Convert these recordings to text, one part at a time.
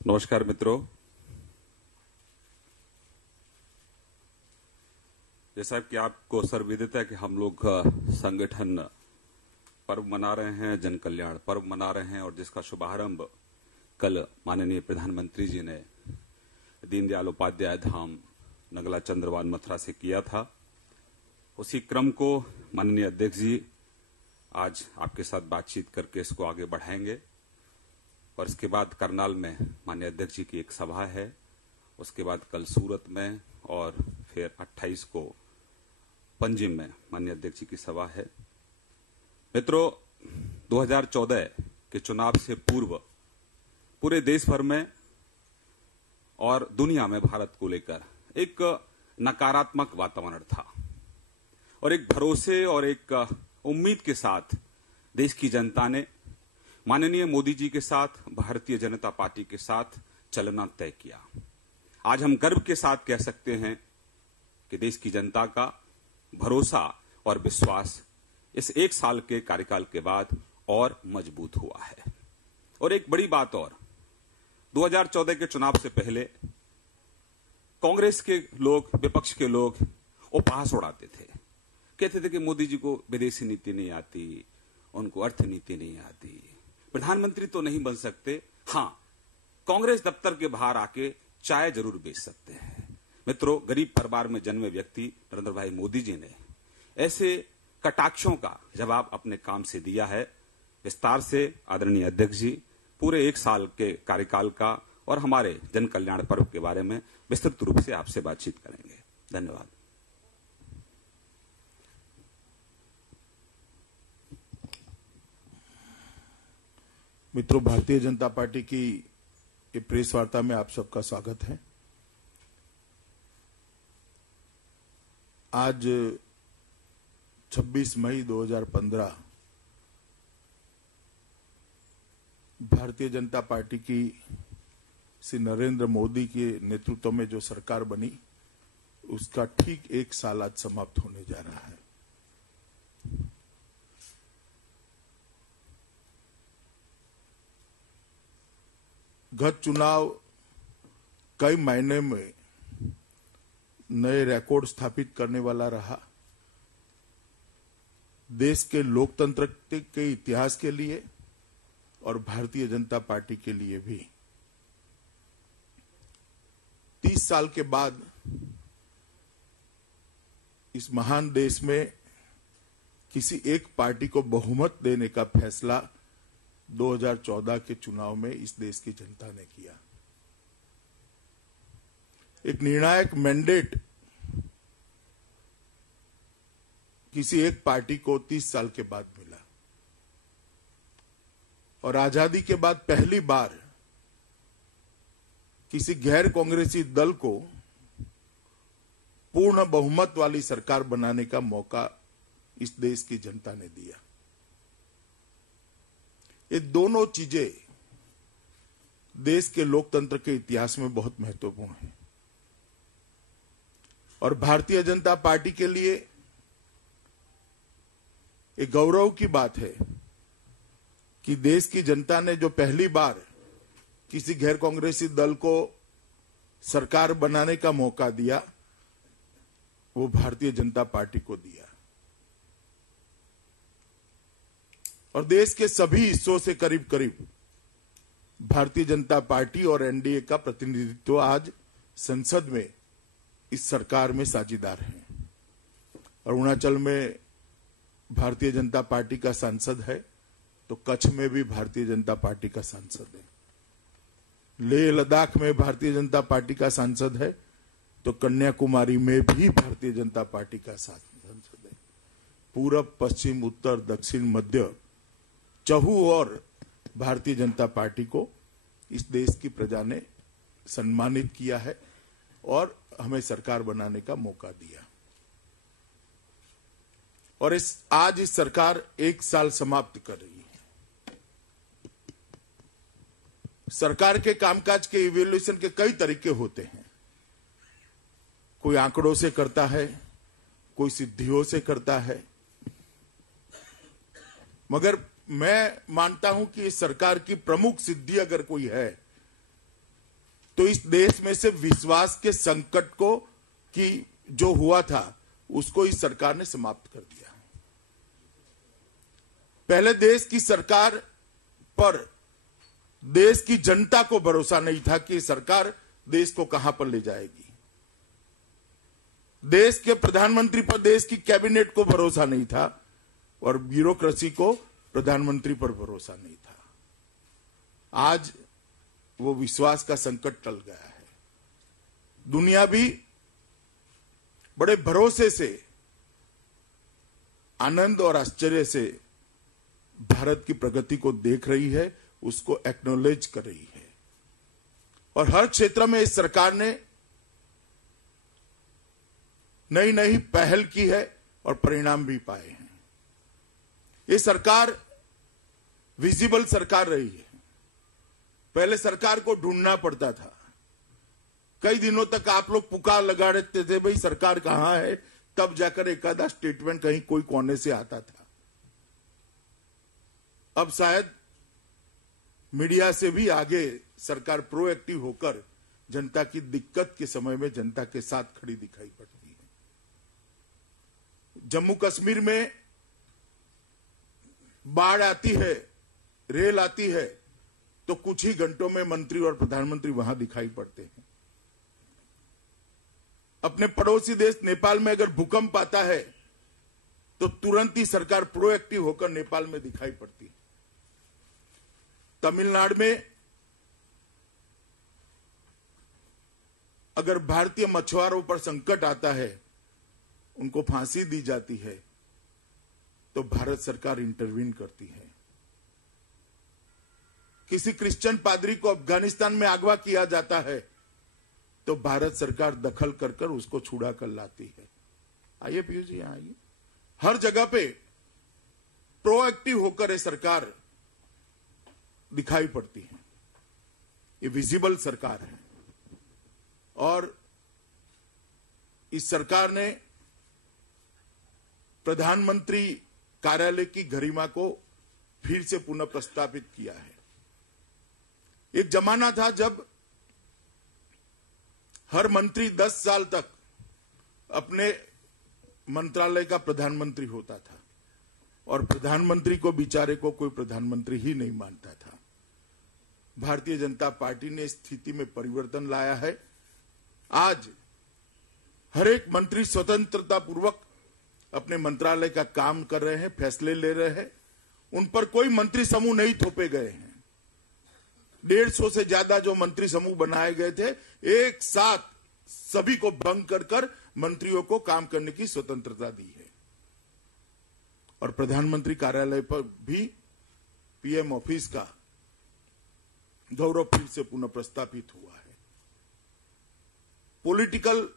नमस्कार मित्रों, जैसा कि आपको सर्वविदित है कि हम लोग संगठन पर्व मना रहे हैं, जन कल्याण पर्व मना रहे हैं और जिसका शुभारंभ कल माननीय प्रधानमंत्री जी ने दीनदयाल उपाध्याय धाम नगला चंद्रवान मथुरा से किया था। उसी क्रम को माननीय अध्यक्ष जी आज आपके साथ बातचीत करके इसको आगे बढ़ाएंगे और इसके बाद करनाल में माननीय अध्यक्ष जी की एक सभा है। उसके बाद कल सूरत में और फिर 28 को पंजिम में माननीय अध्यक्ष जी की सभा है। मित्रों, 2014 के चुनाव से पूर्व पूरे देश भर में और दुनिया में भारत को लेकर एक नकारात्मक वातावरण था और एक भरोसे और एक उम्मीद के साथ देश की जनता ने माननीय मोदी जी के साथ, भारतीय जनता पार्टी के साथ चलना तय किया। आज हम गर्व के साथ कह सकते हैं कि देश की जनता का भरोसा और विश्वास इस एक साल के कार्यकाल के बाद और मजबूत हुआ है। और एक बड़ी बात और, 2014 के चुनाव से पहले कांग्रेस के लोग, विपक्ष के लोग उपहास उड़ाते थे, कहते थे कि मोदी जी को विदेशी नीति नहीं आती, उनको अर्थनीति नहीं आती, प्रधानमंत्री तो नहीं बन सकते, हां कांग्रेस दफ्तर के बाहर आके चाय जरूर बेच सकते हैं। मित्रों, गरीब परिवार में जन्मे व्यक्ति नरेंद्र भाई मोदी जी ने ऐसे कटाक्षों का जवाब अपने काम से दिया है। विस्तार से आदरणीय अध्यक्ष जी पूरे एक साल के कार्यकाल का और हमारे जन कल्याण पर्व के बारे में विस्तृत रूप से आपसे बातचीत करेंगे। धन्यवाद। मित्रों, भारतीय जनता पार्टी की ये प्रेस वार्ता में आप सबका स्वागत है। आज 26 मई 2015 भारतीय जनता पार्टी की श्री नरेंद्र मोदी के नेतृत्व में जो सरकार बनी, उसका ठीक एक साल आज समाप्त होने जा रहा है। गत चुनाव कई मायने में नए रिकॉर्ड स्थापित करने वाला रहा। देश के लोकतंत्र के इतिहास के लिए और भारतीय जनता पार्टी के लिए भी। 30 साल के बाद इस महान देश में किसी एक पार्टी को बहुमत देने का फैसला 2014 के चुनाव में इस देश की जनता ने किया। एक निर्णायक मैंडेट किसी एक पार्टी को 30 साल के बाद मिला और आजादी के बाद पहली बार किसी गैर कांग्रेसी दल को पूर्ण बहुमत वाली सरकार बनाने का मौका इस देश की जनता ने दिया। ये दोनों चीजें देश के लोकतंत्र के इतिहास में बहुत महत्वपूर्ण हैं और भारतीय जनता पार्टी के लिए एक गौरव की बात है कि देश की जनता ने जो पहली बार किसी गैर कांग्रेसी दल को सरकार बनाने का मौका दिया, वो भारतीय जनता पार्टी को दिया। और देश के सभी हिस्सों से करीब करीब भारतीय जनता पार्टी और एनडीए का प्रतिनिधित्व आज संसद में इस सरकार में साझीदार है। अरुणाचल में भारतीय जनता पार्टी का सांसद है तो कच्छ में भी भारतीय जनता पार्टी का सांसद है। लेह लद्दाख में भारतीय जनता पार्टी का सांसद है तो कन्याकुमारी में भी भारतीय जनता पार्टी का सांसद है। पूरब, पश्चिम, उत्तर, दक्षिण, मध्य चहु और भारतीय जनता पार्टी को इस देश की प्रजा ने सम्मानित किया है और हमें सरकार बनाने का मौका दिया। और आज इस सरकार एक साल समाप्त कर रही है। सरकार के कामकाज के इवैल्यूएशन के कई तरीके होते हैं। कोई आंकड़ों से करता है, कोई सिद्धियों से करता है, मगर मैं मानता हूं कि इस सरकार की प्रमुख सिद्धि अगर कोई है तो इस देश में से विश्वास के संकट को की जो हुआ था उसको इस सरकार ने समाप्त कर दिया। पहले देश की सरकार पर देश की जनता को भरोसा नहीं था कि सरकार देश को कहां पर ले जाएगी। देश के प्रधानमंत्री पर देश की कैबिनेट को भरोसा नहीं था और ब्यूरोक्रेसी को प्रधानमंत्री पर भरोसा नहीं था। आज वो विश्वास का संकट टल गया है। दुनिया भी बड़े भरोसे से, आनंद और आश्चर्य से भारत की प्रगति को देख रही है, उसको एक्नॉलेज कर रही है और हर क्षेत्र में इस सरकार ने नई नई पहल की है और परिणाम भी पाए हैं। ये सरकार विजिबल सरकार रही है। पहले सरकार को ढूंढना पड़ता था। कई दिनों तक आप लोग पुकार लगा रहे थे, भाई सरकार कहां है, तब जाकर एक आधा स्टेटमेंट कहीं कोई कोने से आता था। अब शायद मीडिया से भी आगे सरकार प्रोएक्टिव होकर जनता की दिक्कत के समय में जनता के साथ खड़ी दिखाई पड़ती है। जम्मू कश्मीर में बाढ़ आती है, रेल आती है, तो कुछ ही घंटों में मंत्री और प्रधानमंत्री वहां दिखाई पड़ते हैं। अपने पड़ोसी देश नेपाल में अगर भूकंप आता है तो तुरंत ही सरकार प्रोएक्टिव होकर नेपाल में दिखाई पड़ती है। तमिलनाडु में अगर भारतीय मछुआरों पर संकट आता है, उनको फांसी दी जाती है, तो भारत सरकार इंटरवीन करती है। किसी क्रिश्चियन पादरी को अफगानिस्तान में अगवा किया जाता है तो भारत सरकार दखल कर कर उसको छुड़ा कर लाती है। आइए पीयूष जी, यहां आइए। हर जगह पे प्रोएक्टिव होकर ये सरकार दिखाई पड़ती है। ये विजिबल सरकार है और इस सरकार ने प्रधानमंत्री कार्यालय की गरिमा को फिर से पुनः प्रस्तावित किया है। एक जमाना था जब हर मंत्री 10 साल तक अपने मंत्रालय का प्रधानमंत्री होता था और प्रधानमंत्री को बेचारे को कोई प्रधानमंत्री ही नहीं मानता था। भारतीय जनता पार्टी ने स्थिति में परिवर्तन लाया है। आज हर एक मंत्री स्वतंत्रता पूर्वक अपने मंत्रालय का काम कर रहे हैं, फैसले ले रहे हैं। उन पर कोई मंत्री समूह नहीं थोपे गए हैं। 150 से ज्यादा जो मंत्री समूह बनाए गए थे, एक साथ सभी को भंग कर कर मंत्रियों को काम करने की स्वतंत्रता दी है। और प्रधानमंत्री कार्यालय पर भी पीएम ऑफिस का गौरव फिर से पुनः प्रस्तापित हुआ है। पॉलिटिकल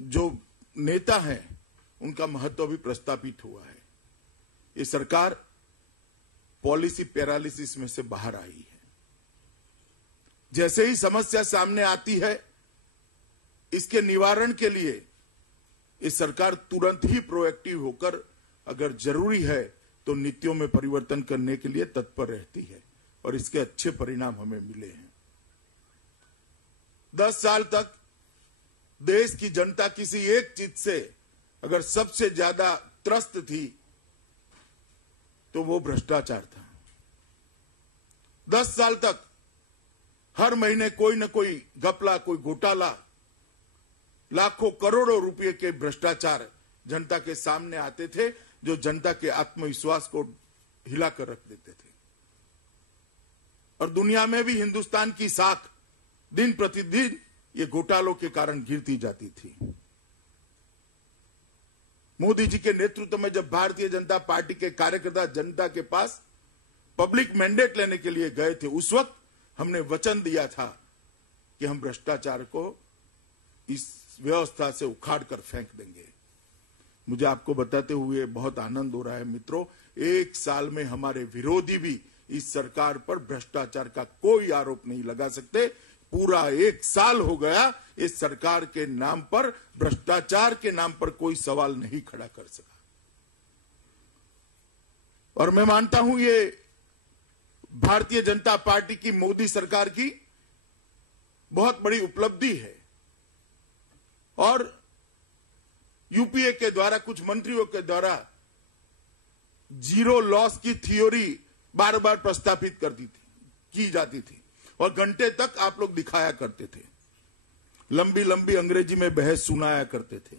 जो नेता हैं उनका महत्व भी प्रस्तापित हुआ है। ये सरकार पॉलिसी पैरालिसिस में से बाहर आई है। जैसे ही समस्या सामने आती है, इसके निवारण के लिए ये सरकार तुरंत ही प्रोएक्टिव होकर अगर जरूरी है तो नीतियों में परिवर्तन करने के लिए तत्पर रहती है और इसके अच्छे परिणाम हमें मिले हैं। 10 साल तक देश की जनता किसी एक चीज से अगर सबसे ज्यादा त्रस्त थी तो वो भ्रष्टाचार था। 10 साल तक हर महीने कोई न कोई घपला, कोई घोटाला, लाखों करोड़ों रुपए के भ्रष्टाचार जनता के सामने आते थे, जो जनता के आत्मविश्वास को हिलाकर रख देते थे। और दुनिया में भी हिंदुस्तान की साख दिन प्रतिदिन ये घोटालों के कारण गिरती जाती थी। मोदी जी के नेतृत्व में जब भारतीय जनता पार्टी के कार्यकर्ता जनता के पास पब्लिक मैंडेट लेने के लिए गए थे, उस वक्त हमने वचन दिया था कि हम भ्रष्टाचार को इस व्यवस्था से उखाड़ कर फेंक देंगे। मुझे आपको बताते हुए बहुत आनंद हो रहा है मित्रों, 1 साल में हमारे विरोधी भी इस सरकार पर भ्रष्टाचार का कोई आरोप नहीं लगा सकते। पूरा 1 साल हो गया इस सरकार के नाम पर, भ्रष्टाचार के नाम पर कोई सवाल नहीं खड़ा कर सका। और मैं मानता हूं ये भारतीय जनता पार्टी की मोदी सरकार की बहुत बड़ी उपलब्धि है और यूपीए के द्वारा कुछ मंत्रियों के द्वारा जीरो लॉस की थ्योरी बार बार प्रस्तावित की जाती थी और घंटे तक आप लोग दिखाया करते थे, लंबी लंबी अंग्रेजी में बहस सुनाया करते थे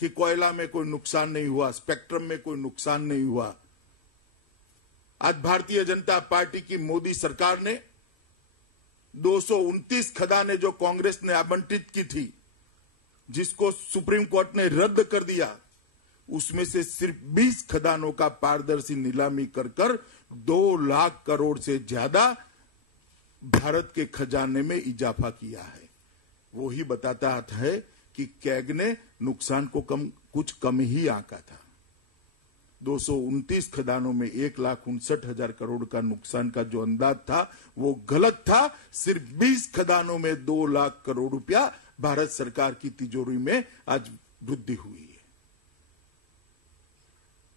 कि कोयला में कोई नुकसान नहीं हुआ, स्पेक्ट्रम में कोई नुकसान नहीं हुआ। आज भारतीय जनता पार्टी की मोदी सरकार ने 229 खदानें जो कांग्रेस ने आवंटित की थी, जिसको सुप्रीम कोर्ट ने रद्द कर दिया, उसमें से सिर्फ 20 खदानों का पारदर्शी नीलामी कर 2 लाख करोड़ से ज्यादा भारत के खजाने में इजाफा किया है। वो ही बताता है कि कैग ने नुकसान को कुछ कम ही आंका था। 229 खदानों में 1,59,000 करोड़ का नुकसान का जो अंदाज था वो गलत था। सिर्फ 20 खदानों में 2 लाख करोड़ रुपया भारत सरकार की तिजोरी में आज वृद्धि हुई है।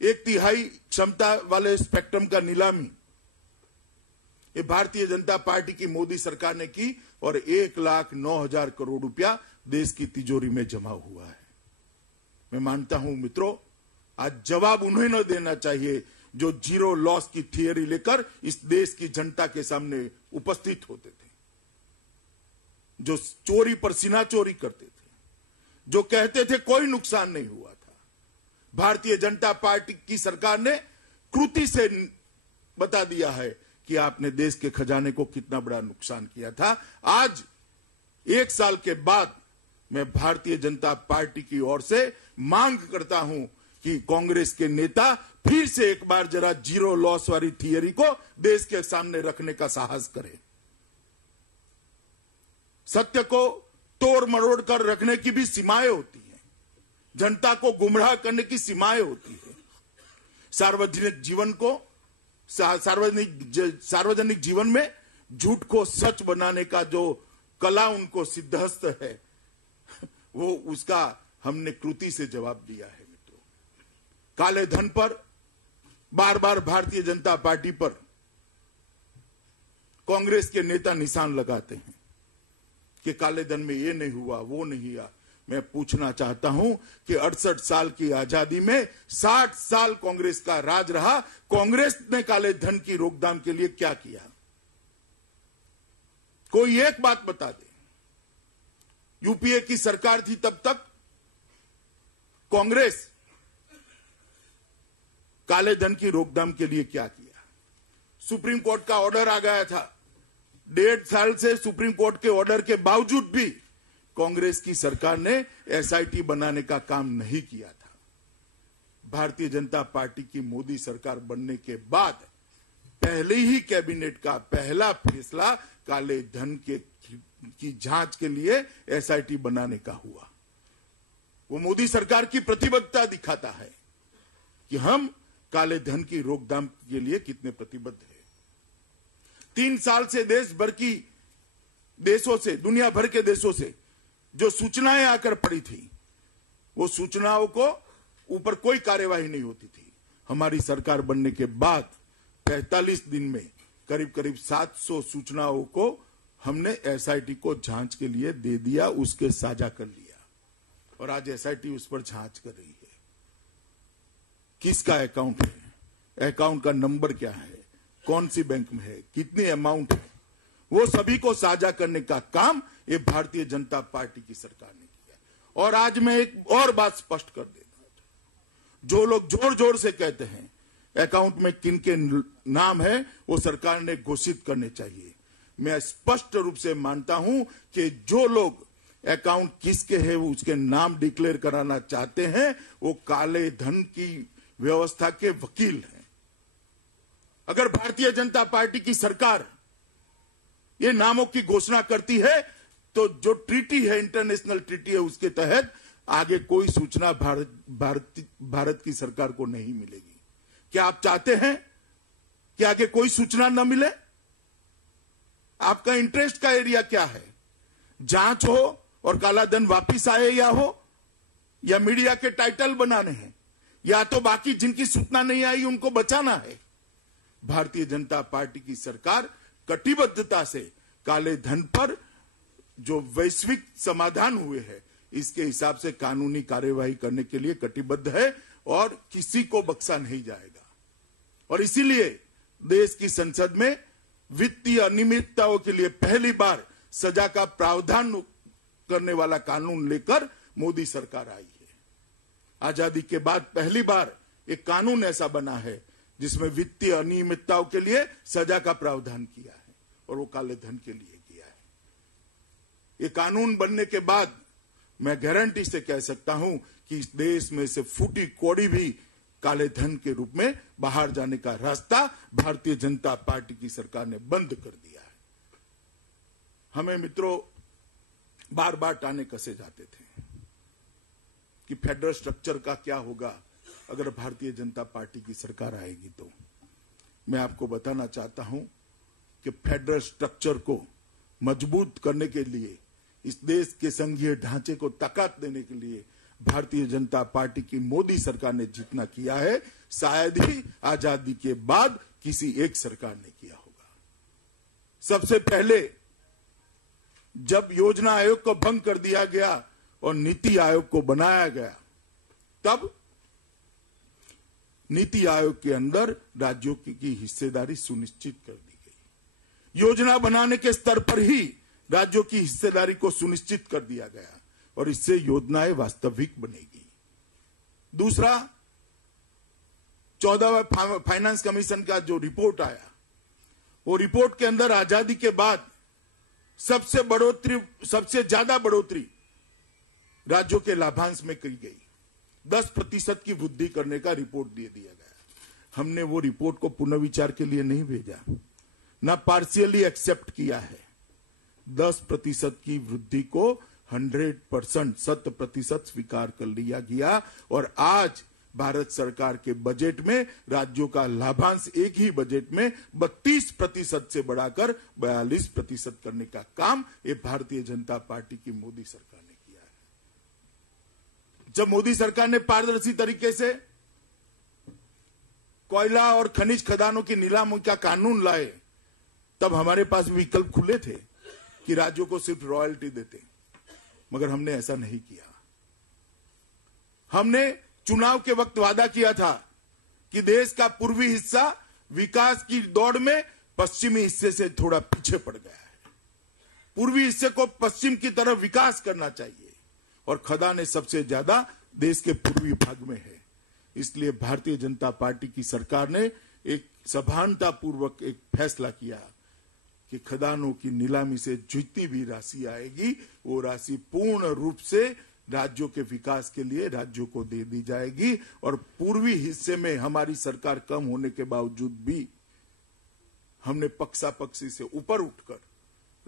1/3 क्षमता वाले स्पेक्ट्रम का नीलामी ये भारतीय जनता पार्टी की मोदी सरकार ने की और 1,09,000 करोड़ रुपया देश की तिजोरी में जमा हुआ है। मैं मानता हूं मित्रों, आज जवाब उन्हें न देना चाहिए जो जीरो लॉस की थियरी लेकर इस देश की जनता के सामने उपस्थित होते थे, जो चोरी पर सीना चोरी करते थे, जो कहते थे कोई नुकसान नहीं हुआ था। भारतीय जनता पार्टी की सरकार ने कृति से बता दिया है कि आपने देश के खजाने को कितना बड़ा नुकसान किया था। आज 1 साल के बाद मैं भारतीय जनता पार्टी की ओर से मांग करता हूं कि कांग्रेस के नेता फिर से एक बार जरा जीरो लॉस वाली थियरी को देश के सामने रखने का साहस करें। सत्य को तोड़ मरोड़ कर रखने की भी सीमाएं होती हैं, जनता को गुमराह करने की सीमाएं होती है। सार्वजनिक जीवन में झूठ को सच बनाने का जो कला उनको सिद्धहस्त है, वो उसका हमने कृति से जवाब दिया है। मित्रों, काले धन पर बार बार भारतीय जनता पार्टी पर कांग्रेस के नेता निशान लगाते हैं कि काले धन में ये नहीं हुआ, वो नहीं हुआ। मैं पूछना चाहता हूं कि 68 साल की आजादी में 60 साल कांग्रेस का राज रहा, कांग्रेस ने काले धन की रोकथाम के लिए क्या किया? कोई एक बात बता दे। यूपीए की सरकार थी तब तक कांग्रेस काले धन की रोकथाम के लिए क्या किया? सुप्रीम कोर्ट का ऑर्डर आ गया था। 1.5 साल से सुप्रीम कोर्ट के ऑर्डर के बावजूद भी कांग्रेस की सरकार ने एसआईटी बनाने का काम नहीं किया था। भारतीय जनता पार्टी की मोदी सरकार बनने के बाद पहले ही कैबिनेट का पहला फैसला काले धन की जांच के लिए एसआईटी बनाने का हुआ। वो मोदी सरकार की प्रतिबद्धता दिखाता है कि हम काले धन की रोकथाम के लिए कितने प्रतिबद्ध हैं। 3 साल से दुनिया भर के देशों से जो सूचनाएं आकर पड़ी थी, वो सूचनाओं को ऊपर कोई कार्यवाही नहीं होती थी। हमारी सरकार बनने के बाद 45 दिन में करीब करीब 700 सूचनाओं को हमने एसआईटी को जांच के लिए दे दिया, उसके साझा कर लिया और आज एसआईटी उस पर जांच कर रही है। किसका अकाउंट है, अकाउंट का नंबर क्या है, कौन सी बैंक में है, कितनी अमाउंट है, वो सभी को साझा करने का काम ये भारतीय जनता पार्टी की सरकार ने किया। और आज मैं एक और बात स्पष्ट कर देता हूं, जो लोग जोर जोर से कहते हैं अकाउंट में किन के नाम है, वो सरकार ने घोषित करने चाहिए। मैं स्पष्ट रूप से मानता हूं कि जो लोग अकाउंट किसके है वो उसके नाम डिक्लेयर कराना चाहते हैं, वो काले धन की व्यवस्था के वकील हैं। अगर भारतीय जनता पार्टी की सरकार ये नामों की घोषणा करती है तो जो ट्रीटी है, इंटरनेशनल ट्रीटी है, उसके तहत आगे कोई सूचना भारत की सरकार को नहीं मिलेगी। क्या आप चाहते हैं कि आगे कोई सूचना न मिले? आपका इंटरेस्ट का एरिया क्या है? जांच हो और काला धन वापिस आए या मीडिया के टाइटल बनाने हैं, या तो बाकी जिनकी सूचना नहीं आई उनको बचाना है। भारतीय जनता पार्टी की सरकार कटिबद्धता से काले धन पर जो वैश्विक समाधान हुए हैं इसके हिसाब से कानूनी कार्यवाही करने के लिए कटिबद्ध है और किसी को बख्शा नहीं जाएगा। और इसीलिए देश की संसद में वित्तीय अनियमितताओं के लिए पहली बार सजा का प्रावधान करने वाला कानून लेकर मोदी सरकार आई है। आजादी के बाद पहली बार एक कानून ऐसा बना है जिसमें वित्तीय अनियमितताओं के लिए सजा का प्रावधान किया है और वो काले धन के लिए किया है। ये कानून बनने के बाद मैं गारंटी से कह सकता हूं कि इस देश में से फूटी कौड़ी भी काले धन के रूप में बाहर जाने का रास्ता भारतीय जनता पार्टी की सरकार ने बंद कर दिया है। हमें मित्रों बार बार ताने कसे जाते थे कि फेडरल स्ट्रक्चर का क्या होगा अगर भारतीय जनता पार्टी की सरकार आएगी। तो मैं आपको बताना चाहता हूं कि फेडरल स्ट्रक्चर को मजबूत करने के लिए, इस देश के संघीय ढांचे को ताकत देने के लिए भारतीय जनता पार्टी की मोदी सरकार ने जितना किया है शायद ही आजादी के बाद किसी एक सरकार ने किया होगा। सबसे पहले जब योजना आयोग को भंग कर दिया गया और नीति आयोग को बनाया गया, तब नीति आयोग के अंदर राज्यों की हिस्सेदारी सुनिश्चित कर दी गई। योजना बनाने के स्तर पर ही राज्यों की हिस्सेदारी को सुनिश्चित कर दिया गया और इससे योजनाएं वास्तविक बनेगी। दूसरा, 14वां फाइनेंस कमीशन का जो रिपोर्ट आया, वो रिपोर्ट के अंदर आजादी के बाद सबसे ज्यादा बढ़ोतरी राज्यों के लाभांश में की गई। 10% की वृद्धि करने का रिपोर्ट दे दिया गया। हमने वो रिपोर्ट को पुनर्विचार के लिए नहीं भेजा, ना पार्शियली एक्सेप्ट किया है। 10% की वृद्धि को 100% 100% स्वीकार कर लिया गया और आज भारत सरकार के बजट में राज्यों का लाभांश एक ही बजट में 32% से बढ़ाकर 42% करने का काम ये भारतीय जनता पार्टी की मोदी सरकार ने किया है। जब मोदी सरकार ने पारदर्शी तरीके से कोयला और खनिज खदानों की नीलामी का कानून लाए, तब हमारे पास विकल्प खुले थे कि राज्यों को सिर्फ रॉयल्टी देते, मगर हमने ऐसा नहीं किया। हमने चुनाव के वक्त वादा किया था कि देश का पूर्वी हिस्सा विकास की दौड़ में पश्चिमी हिस्से से थोड़ा पीछे पड़ गया है। पूर्वी हिस्से को पश्चिम की तरफ विकास करना चाहिए और खदानें सबसे ज्यादा देश के पूर्वी भाग में है। इसलिए भारतीय जनता पार्टी की सरकार ने एक सभानता पूर्वक एक फैसला किया कि खदानों की नीलामी से जितनी भी राशि आएगी वो राशि पूर्ण रूप से राज्यों के विकास के लिए राज्यों को दे दी जाएगी और पूर्वी हिस्से में हमारी सरकार कम होने के बावजूद भी हमने पक्षापक्षी से ऊपर उठकर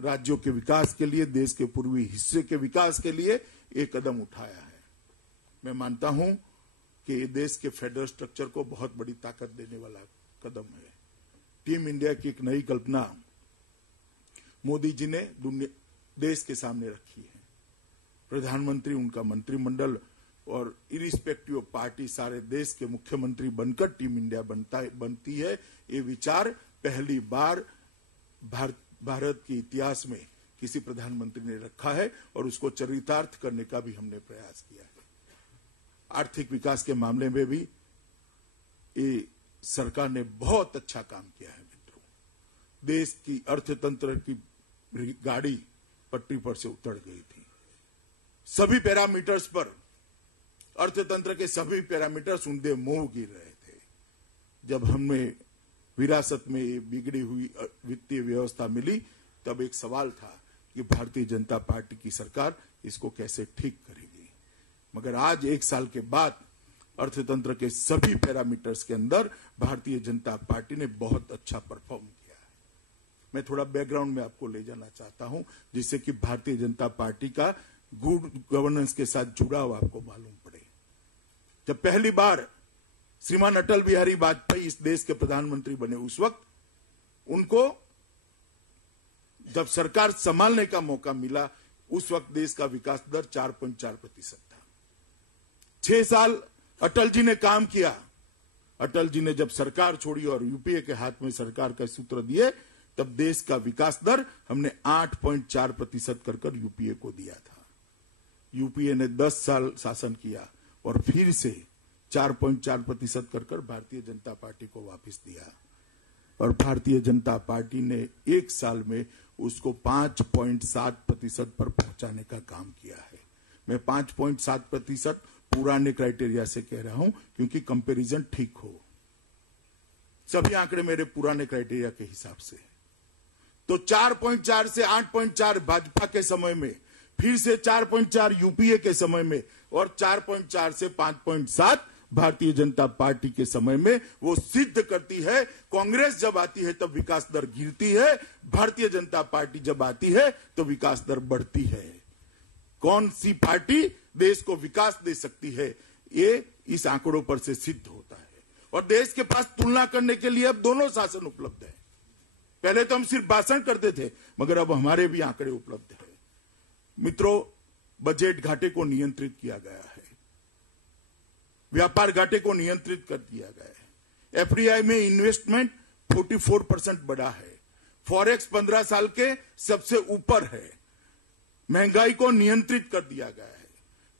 राज्यों के विकास के लिए, देश के पूर्वी हिस्से के विकास के लिए एक कदम उठाया है। मैं मानता हूं कि ये देश के फेडरल स्ट्रक्चर को बहुत बड़ी ताकत देने वाला कदम है। टीम इंडिया की एक नई कल्पना मोदी जी ने देश के सामने रखी है। प्रधानमंत्री, उनका मंत्रिमंडल और इरिस्पेक्टिव ऑफ पार्टी सारे देश के मुख्यमंत्री बनकर टीम इंडिया बनती है। ये विचार पहली बार भारत के इतिहास में किसी प्रधानमंत्री ने रखा है और उसको चरितार्थ करने का भी हमने प्रयास किया है। आर्थिक विकास के मामले में भी ये सरकार ने बहुत अच्छा काम किया है मित्रों। देश की अर्थतंत्र की गाड़ी पटरी पर से उतर गई थी। सभी पैरामीटर्स पर, अर्थतंत्र के सभी पैरामीटर्स ऊंधे मुंह गिर रहे थे। जब हमें विरासत में बिगड़ी हुई वित्तीय व्यवस्था मिली, तब एक सवाल था कि भारतीय जनता पार्टी की सरकार इसको कैसे ठीक करेगी। मगर आज एक साल के बाद अर्थतंत्र के सभी पैरामीटर्स के अंदर भारतीय जनता पार्टी ने बहुत अच्छा परफॉर्म किया है। मैं थोड़ा बैकग्राउंड में आपको ले जाना चाहता हूं, जिससे कि भारतीय जनता पार्टी का गुड गवर्नेंस के साथ जुड़ा हुआ आपको मालूम पड़े। जब पहली बार श्रीमान अटल बिहारी वाजपेयी इस देश के प्रधानमंत्री बने, उस वक्त उनको जब सरकार संभालने का मौका मिला, उस वक्त देश का विकास दर 4.4% था। 6 साल अटल जी ने काम किया अटल जी ने जब सरकार छोड़ी और यूपीए के हाथ में सरकार का सूत्र दिए, तब देश का विकास दर हमने 8.4% कर यूपीए को दिया था। यूपीए ने 10 साल शासन किया और फिर से 4.4% कर भारतीय जनता पार्टी को वापस दिया, और भारतीय जनता पार्टी ने एक साल में उसको 5.7% पर पहुंचाने का काम किया है। मैं 5.7% पुराने क्राइटेरिया से कह रहा हूं क्योंकि कंपैरिजन ठीक हो। सभी आंकड़े मेरे पुराने क्राइटेरिया के हिसाब से। तो 4.4 से 8.4 भाजपा के समय में, फिर से 4.4 यूपीए के समय में, और 4.4 से 5.7 भारतीय जनता पार्टी के समय में वो सिद्ध करती है। कांग्रेस जब आती है तब विकास दर गिरती है, भारतीय जनता पार्टी जब आती है तो विकास दर बढ़ती है। कौन सी पार्टी देश को विकास दे सकती है, ये इस आंकड़ों पर से सिद्ध होता है। और देश के पास तुलना करने के लिए अब दोनों शासन उपलब्ध है। पहले तो हम सिर्फ भाषण करते थे, मगर अब हमारे भी आंकड़े उपलब्ध है। मित्रों, बजट घाटे को नियंत्रित किया गया है, व्यापार घाटे को नियंत्रित कर दिया गया है। एफडीआई में इन्वेस्टमेंट 44% बढ़ा है, फॉरेक्स 15 साल के सबसे ऊपर है। महंगाई को नियंत्रित कर दिया गया है।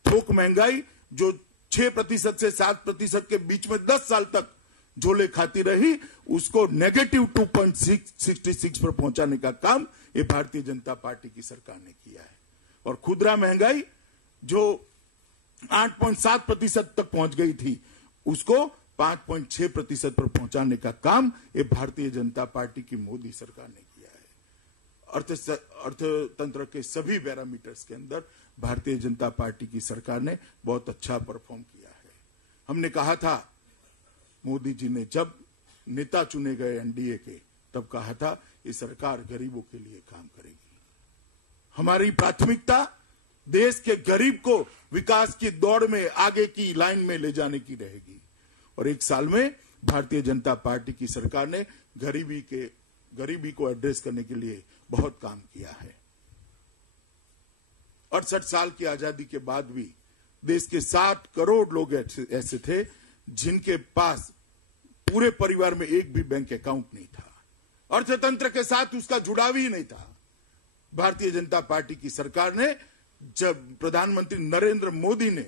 थोक महंगाई जो 6% से 7% के बीच में 10 साल तक झोले खाती रही, उसको नेगेटिव 2.66 पर पहुंचाने का काम ये भारतीय जनता पार्टी की सरकार ने किया है। और खुदरा महंगाई जो 8.7% तक पहुंच गई थी, उसको 5.6% पर पहुंचाने का काम ये भारतीय जनता पार्टी की मोदी सरकार ने किया है। अर्थतंत्र के सभी पैरामीटर्स के अंदर भारतीय जनता पार्टी की सरकार ने बहुत अच्छा परफॉर्म किया है। हमने कहा था, मोदी जी ने जब नेता चुने गए एनडीए के, तब कहा था ये सरकार गरीबों के लिए काम करेगी। हमारी प्राथमिकता देश के गरीब को विकास की दौड़ में आगे की लाइन में ले जाने की रहेगी। और एक साल में भारतीय जनता पार्टी की सरकार ने गरीबी को एड्रेस करने के लिए बहुत काम किया है। 68 साल की आजादी के बाद भी देश के 60 करोड़ लोग ऐसे थे जिनके पास पूरे परिवार में एक भी बैंक अकाउंट नहीं था। अर्थतंत्र के साथ उसका जुड़ाव ही नहीं था। भारतीय जनता पार्टी की सरकार ने, जब प्रधानमंत्री नरेंद्र मोदी ने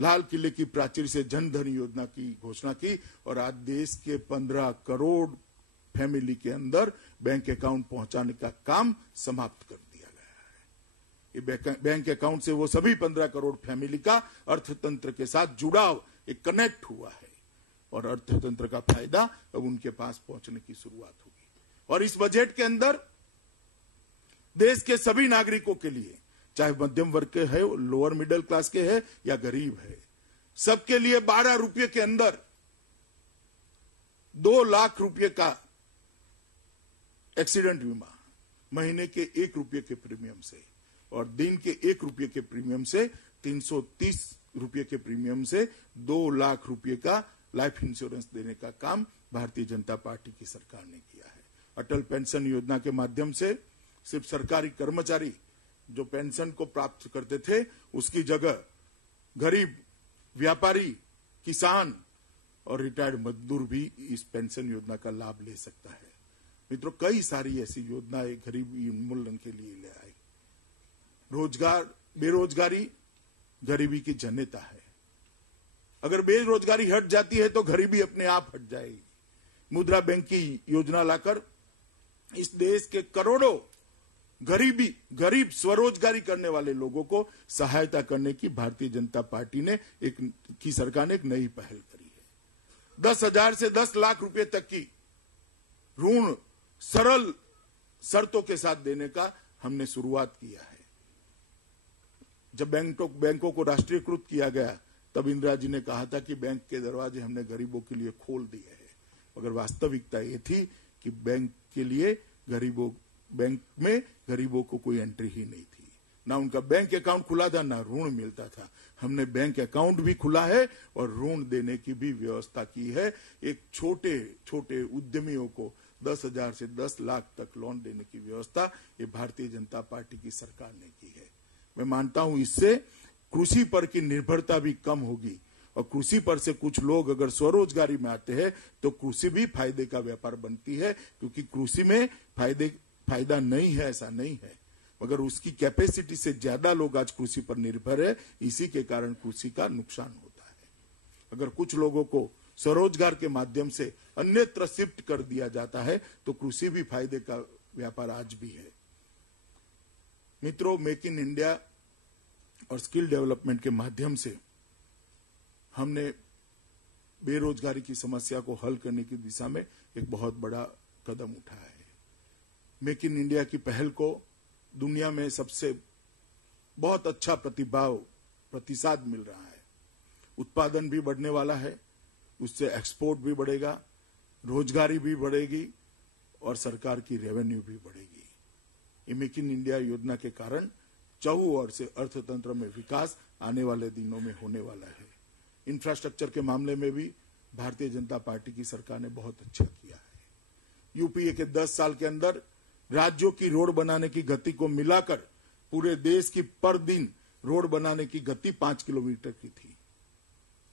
लाल किले की प्राचीर से जन धन योजना की घोषणा की, और आज देश के 15 करोड़ फैमिली के अंदर बैंक अकाउंट पहुंचाने का काम समाप्त कर दिया गया है। ये बैंक अकाउंट से वो सभी 15 करोड़ फैमिली का अर्थतंत्र के साथ जुड़ाव, एक कनेक्ट हुआ है, और अर्थतंत्र का फायदा अब उनके पास पहुंचने की शुरुआत होगी। और इस बजट के अंदर देश के सभी नागरिकों के लिए, चाहे मध्यम वर्ग के है, लोअर मिडिल क्लास के है या गरीब है, सबके लिए 12 रुपये के अंदर 2 लाख रुपये का एक्सीडेंट बीमा, महीने के 1 रुपये के प्रीमियम से, और दिन के 1 रुपये के प्रीमियम से 330 रुपये के प्रीमियम से 2 लाख रुपये का लाइफ इंश्योरेंस देने का काम भारतीय जनता पार्टी की सरकार ने किया है। अटल पेंशन योजना के माध्यम से सिर्फ सरकारी कर्मचारी जो पेंशन को प्राप्त करते थे, उसकी जगह गरीब, व्यापारी, किसान और रिटायर्ड मजदूर भी इस पेंशन योजना का लाभ ले सकता है। मित्रों, कई सारी ऐसी योजनाएं गरीबी उन्मूलन के लिए ले आई। बेरोजगारी गरीबी की जनता है। अगर बेरोजगारी हट जाती है तो गरीबी अपने आप हट जाएगी। मुद्रा बैंक की योजना लाकर इस देश के करोड़ों गरीब स्वरोजगारी करने वाले लोगों को सहायता करने की भारतीय जनता पार्टी ने की सरकार ने एक नई पहल करी है। 10,000 से 10 लाख रुपए तक की ऋण सरल शर्तों के साथ देने का हमने शुरुआत किया है। जब बैंकों को राष्ट्रीयकृत किया गया, तब इंदिरा जी ने कहा था कि बैंक के दरवाजे हमने गरीबों के लिए खोल दिए हैं, मगर वास्तविकता ये थी कि बैंक में गरीबों को कोई एंट्री ही नहीं थी। ना उनका बैंक अकाउंट खुला था, ना ऋण मिलता था। हमने बैंक अकाउंट भी खुला है और ऋण देने की भी व्यवस्था की है। एक छोटे छोटे उद्यमियों को 10,000 से 10 लाख तक लोन देने की व्यवस्था ये भारतीय जनता पार्टी की सरकार ने की है। मैं मानता हूं इससे कृषि पर की निर्भरता भी कम होगी और कृषि पर से कुछ लोग अगर स्वरोजगारी में आते हैं तो कृषि भी फायदे का व्यापार बनती है, क्योंकि कृषि में फायदा नहीं है ऐसा नहीं है, मगर उसकी कैपेसिटी से ज्यादा लोग आज कृषि पर निर्भर है, इसी के कारण कृषि का नुकसान होता है। अगर कुछ लोगों को स्वरोजगार के माध्यम से अन्यत्र शिफ्ट कर दिया जाता है तो कृषि भी फायदे का व्यापार आज भी है। मित्रों, मेक इन इंडिया और स्किल डेवलपमेंट के माध्यम से हमने बेरोजगारी की समस्या को हल करने की दिशा में एक बहुत बड़ा कदम उठाया है। मेक इन इंडिया की पहल को दुनिया में सबसे बहुत अच्छा प्रतिसाद मिल रहा है। उत्पादन भी बढ़ने वाला है, उससे एक्सपोर्ट भी बढ़ेगा, रोजगारी भी बढ़ेगी और सरकार की रेवेन्यू भी बढ़ेगी। ये मेक इन इंडिया योजना के कारण चहुओर से अर्थतंत्र में विकास आने वाले दिनों में होने वाला है। इंफ्रास्ट्रक्चर के मामले में भी भारतीय जनता पार्टी की सरकार ने बहुत अच्छा किया है। यूपीए के 10 साल के अंदर राज्यों की रोड बनाने की गति को मिलाकर पूरे देश की पर दिन रोड बनाने की गति 5 किलोमीटर की थी।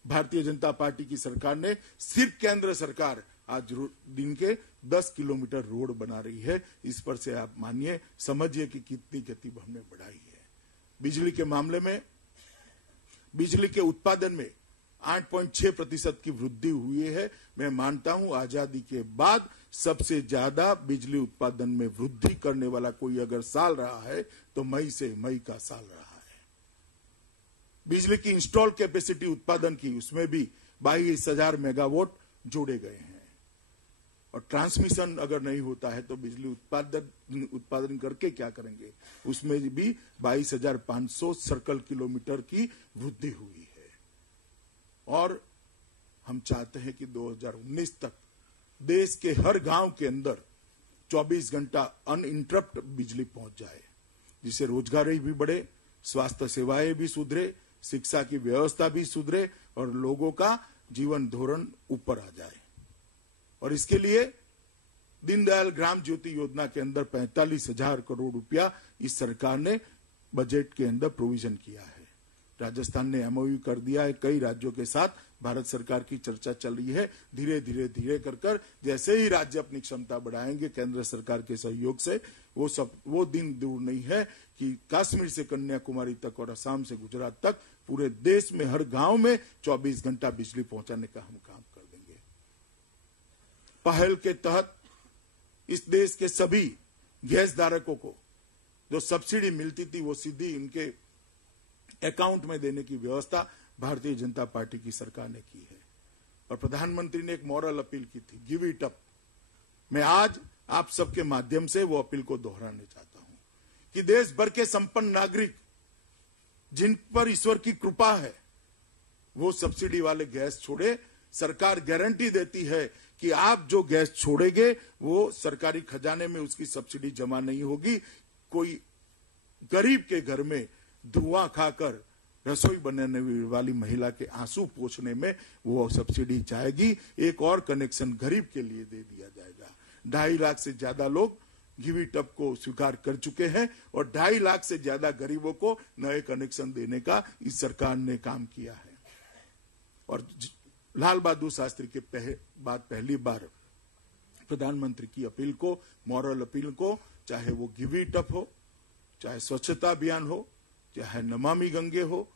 भारतीय जनता पार्टी की सरकार ने सिर्फ केंद्र सरकार आज दिन के 10 किलोमीटर रोड बना रही है। इस पर से आप मानिए, समझिए कि कितनी गति हमने बढ़ाई है। बिजली के मामले में बिजली के उत्पादन में 8.6% की वृद्धि हुई है। मैं मानता हूं आजादी के बाद सबसे ज्यादा बिजली उत्पादन में वृद्धि करने वाला कोई अगर साल रहा है तो मई का साल रहा है। बिजली की इंस्टॉल कैपेसिटी उत्पादन की, उसमें भी 22,000 मेगावाट जोड़े गए हैं। और ट्रांसमिशन अगर नहीं होता है तो बिजली उत्पादन करके क्या करेंगे, उसमें भी 22,500 सर्कल किलोमीटर की वृद्धि हुई है। और हम चाहते हैं कि 2019 तक देश के हर गांव के अंदर 24 घंटा अनइंटरप्ट बिजली पहुंच जाए, जिससे रोजगारी भी बढ़े, स्वास्थ्य सेवाएं भी सुधरे, शिक्षा की व्यवस्था भी सुधरे और लोगों का जीवन धोरण ऊपर आ जाए। और इसके लिए दीनदयाल ग्राम ज्योति योजना के अंदर 45,000 करोड़ रुपया इस सरकार ने बजट के अंदर प्रोविजन किया है। राजस्थान ने एमओयू कर दिया है, कई राज्यों के साथ भारत सरकार की चर्चा चल रही है। धीरे धीरे कर जैसे ही राज्य अपनी क्षमता बढ़ाएंगे केंद्र सरकार के सहयोग से, वो दिन दूर नहीं है कि कश्मीर से कन्याकुमारी तक और असम से गुजरात तक पूरे देश में हर गांव में 24 घंटा बिजली पहुंचाने का हम काम कर देंगे। पहल के तहत इस देश के सभी गैस धारकों को जो सब्सिडी मिलती थी वो सीधी उनके अकाउंट में देने की व्यवस्था भारतीय जनता पार्टी की सरकार ने की है। और प्रधानमंत्री ने एक मॉरल अपील की थी, गिव इट अप। मैं आज आप सबके माध्यम से वो अपील को दोहराने चाहता हूं कि देश भर के संपन्न नागरिक जिन पर ईश्वर की कृपा है वो सब्सिडी वाले गैस छोड़े। सरकार गारंटी देती है कि आप जो गैस छोड़ेंगे वो सरकारी खजाने में उसकी सब्सिडी जमा नहीं होगी। कोई गरीब के घर में धुआं खाकर रसोई बनाने वाली महिला के आंसू पोंछने में वो सब्सिडी जाएगी। एक और कनेक्शन गरीब के लिए दे दिया जाएगा। 2.5 लाख से ज्यादा लोग गिव इट अप को स्वीकार कर चुके हैं और 2.5 लाख से ज्यादा गरीबों को नए कनेक्शन देने का इस सरकार ने काम किया है। और लाल बहादुर शास्त्री के बाद पहली बार प्रधानमंत्री की अपील को, मॉरल अपील को, चाहे वो गिव इट अप हो, चाहे स्वच्छता अभियान हो, चाहे नमामि गंगे हो,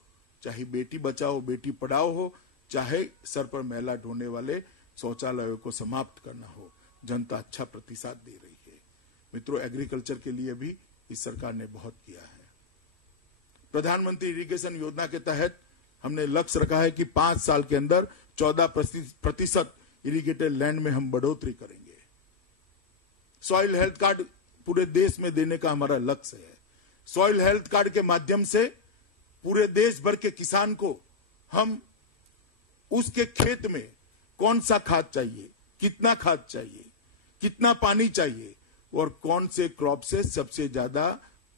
चाहे बेटी बचाओ बेटी पढ़ाओ हो, चाहे सर पर मैला ढोने वाले शौचालयों को समाप्त करना हो, जनता अच्छा प्रतिसाद दे रही है। मित्रों, एग्रीकल्चर के लिए भी इस सरकार ने बहुत किया है। प्रधानमंत्री इरिगेशन योजना के तहत हमने लक्ष्य रखा है कि 5 साल के अंदर 14% इरिगेटेड लैंड में हम बढ़ोतरी करेंगे। सॉइल हेल्थ कार्ड पूरे देश में देने का हमारा लक्ष्य है। सॉइल हेल्थ कार्ड के माध्यम से पूरे देश भर के किसान को हम उसके खेत में कौन सा खाद चाहिए, कितना खाद चाहिए, कितना पानी चाहिए और कौन से क्रॉप से सबसे ज्यादा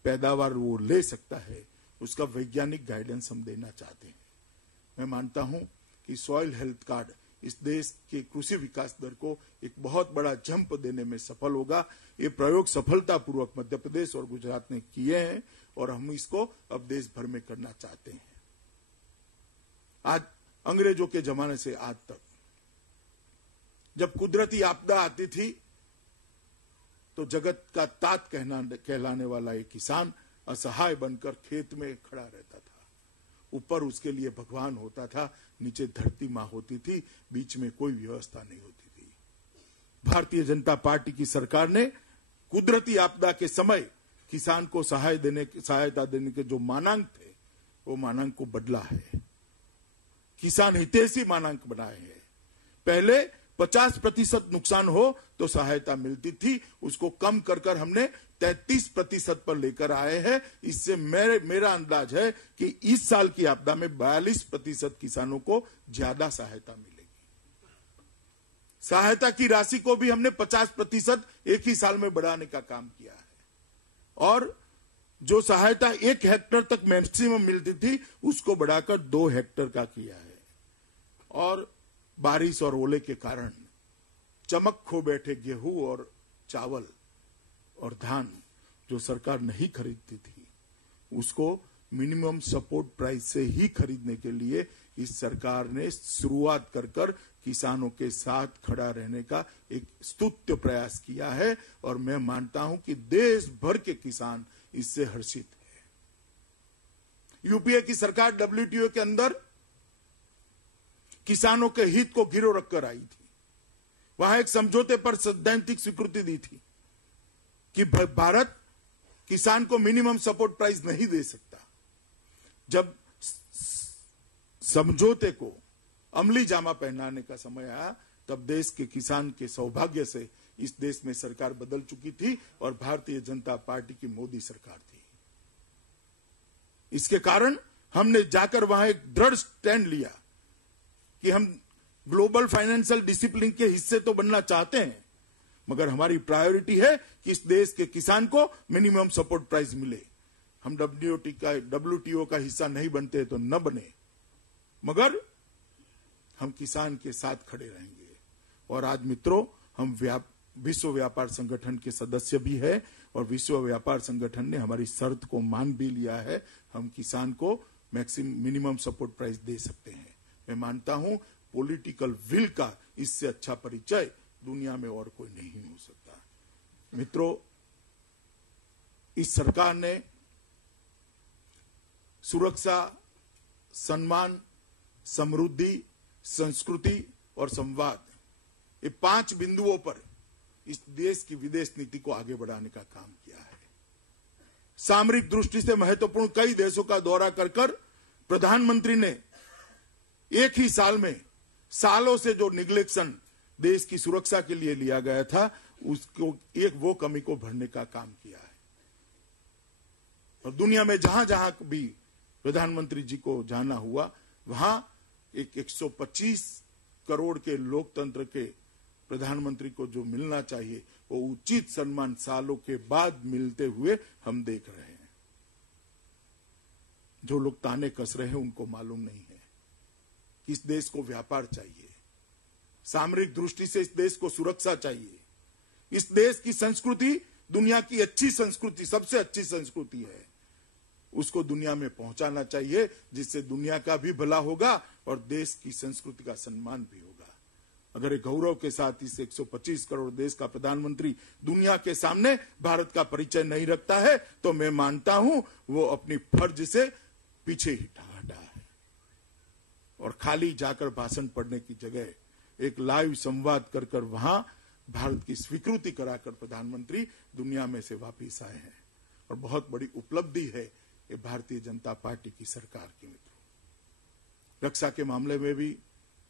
पैदावार वो ले सकता है, उसका वैज्ञानिक गाइडेंस हम देना चाहते हैं। मैं मानता हूं कि सॉइल हेल्थ कार्ड इस देश के कृषि विकास दर को एक बहुत बड़ा जंप देने में सफल होगा। ये प्रयोग सफलतापूर्वक मध्य प्रदेश और गुजरात ने किए हैं और हम इसको अब देश भर में करना चाहते हैं। आज अंग्रेजों के जमाने से आज तक जब कुदरती आपदा आती थी तो जगत का तात कहलाने वाला एक किसान असहाय बनकर खेत में खड़ा रहता था। ऊपर उसके लिए भगवान होता था, नीचे धरती मां होती थी, बीच में कोई व्यवस्था नहीं होती थी। भारतीय जनता पार्टी की सरकार ने कुदरती आपदा के समय किसान को सहायता देने के जो मानांक थे वो मानांक को बदला है, किसान हितैषी मानांक बनाए हैं। पहले 50% नुकसान हो तो सहायता मिलती थी, उसको कम कर हमने 33% पर लेकर आए हैं। इससे मेरा अंदाज है कि इस साल की आपदा में 42% किसानों को ज्यादा सहायता मिलेगी। सहायता की राशि को भी हमने 50% एक ही साल में बढ़ाने का काम किया है और जो सहायता 1 हेक्टेयर तक मैक्सिमम मिलती थी उसको बढ़ाकर 2 हेक्टेयर का किया है। और बारिश और ओले के कारण चमक खो बैठे गेहूं और चावल और धान जो सरकार नहीं खरीदती थी उसको मिनिमम सपोर्ट प्राइस से ही खरीदने के लिए इस सरकार ने शुरुआत कर किसानों के साथ खड़ा रहने का एक स्तुत्य प्रयास किया है और मैं मानता हूं कि देश भर के किसान इससे हर्षित है। यूपीए की सरकार डब्ल्यूटीओ के अंदर किसानों के हित को गिरोह रखकर आई थी। वहां एक समझौते पर सैद्धांतिक स्वीकृति दी थी कि भारत किसान को मिनिमम सपोर्ट प्राइस नहीं दे सकता। जब समझौते को अमली जामा पहनाने का समय आया तब देश के किसान के सौभाग्य से इस देश में सरकार बदल चुकी थी और भारतीय जनता पार्टी की मोदी सरकार थी। इसके कारण हमने जाकर वहां एक दृढ़ स्टैंड लिया कि हम ग्लोबल फाइनेंशियल डिसिप्लिन के हिस्से तो बनना चाहते हैं मगर हमारी प्रायोरिटी है कि इस देश के किसान को मिनिमम सपोर्ट प्राइस मिले। हम डब्ल्यूटीओ का हिस्सा नहीं बनते तो न बने मगर हम किसान के साथ खड़े रहेंगे। और आज मित्रों हम विश्व व्यापार संगठन के सदस्य भी है और विश्व व्यापार संगठन ने हमारी शर्त को मान भी लिया है। हम किसान को मिनिमम सपोर्ट प्राइस दे सकते हैं। मैं मानता हूं पॉलिटिकल विल का इससे अच्छा परिचय दुनिया में और कोई नहीं हो सकता। मित्रों, इस सरकार ने सुरक्षा, सम्मान, समृद्धि, संस्कृति और संवाद ये 5 बिंदुओं पर इस देश की विदेश नीति को आगे बढ़ाने का काम किया है। सामरिक दृष्टि से महत्वपूर्ण कई देशों का दौरा कर प्रधानमंत्री ने एक ही साल में सालों से जो निग्लेक्शन देश की सुरक्षा के लिए लिया गया था उसको वो कमी को भरने का काम किया है। और दुनिया में जहां जहां भी प्रधानमंत्री जी को जाना हुआ वहां एक 125 करोड़ के लोकतंत्र के प्रधानमंत्री को जो मिलना चाहिए वो उचित सम्मान सालों के बाद मिलते हुए हम देख रहे हैं। जो लोग ताने कस रहे हैं उनको मालूम नहीं है कि इस देश को व्यापार चाहिए, सामरिक दृष्टि से इस देश को सुरक्षा चाहिए। इस देश की संस्कृति दुनिया की अच्छी संस्कृति, सबसे अच्छी संस्कृति है, उसको दुनिया में पहुंचाना चाहिए जिससे दुनिया का भी भला होगा और देश की संस्कृति का सम्मान भी होगा। अगर एक गौरव के साथ इस 125 करोड़ देश का प्रधानमंत्री दुनिया के सामने भारत का परिचय नहीं रखता है तो मैं मानता हूं वो अपनी फर्ज से पीछे ही हटा है। और खाली जाकर भाषण पढ़ने की जगह एक लाइव संवाद कर वहां भारत की स्वीकृति कराकर प्रधानमंत्री दुनिया में से वापिस आए हैं और बहुत बड़ी उपलब्धि है ये भारतीय जनता पार्टी की सरकार की। मित्रों, रक्षा के मामले में भी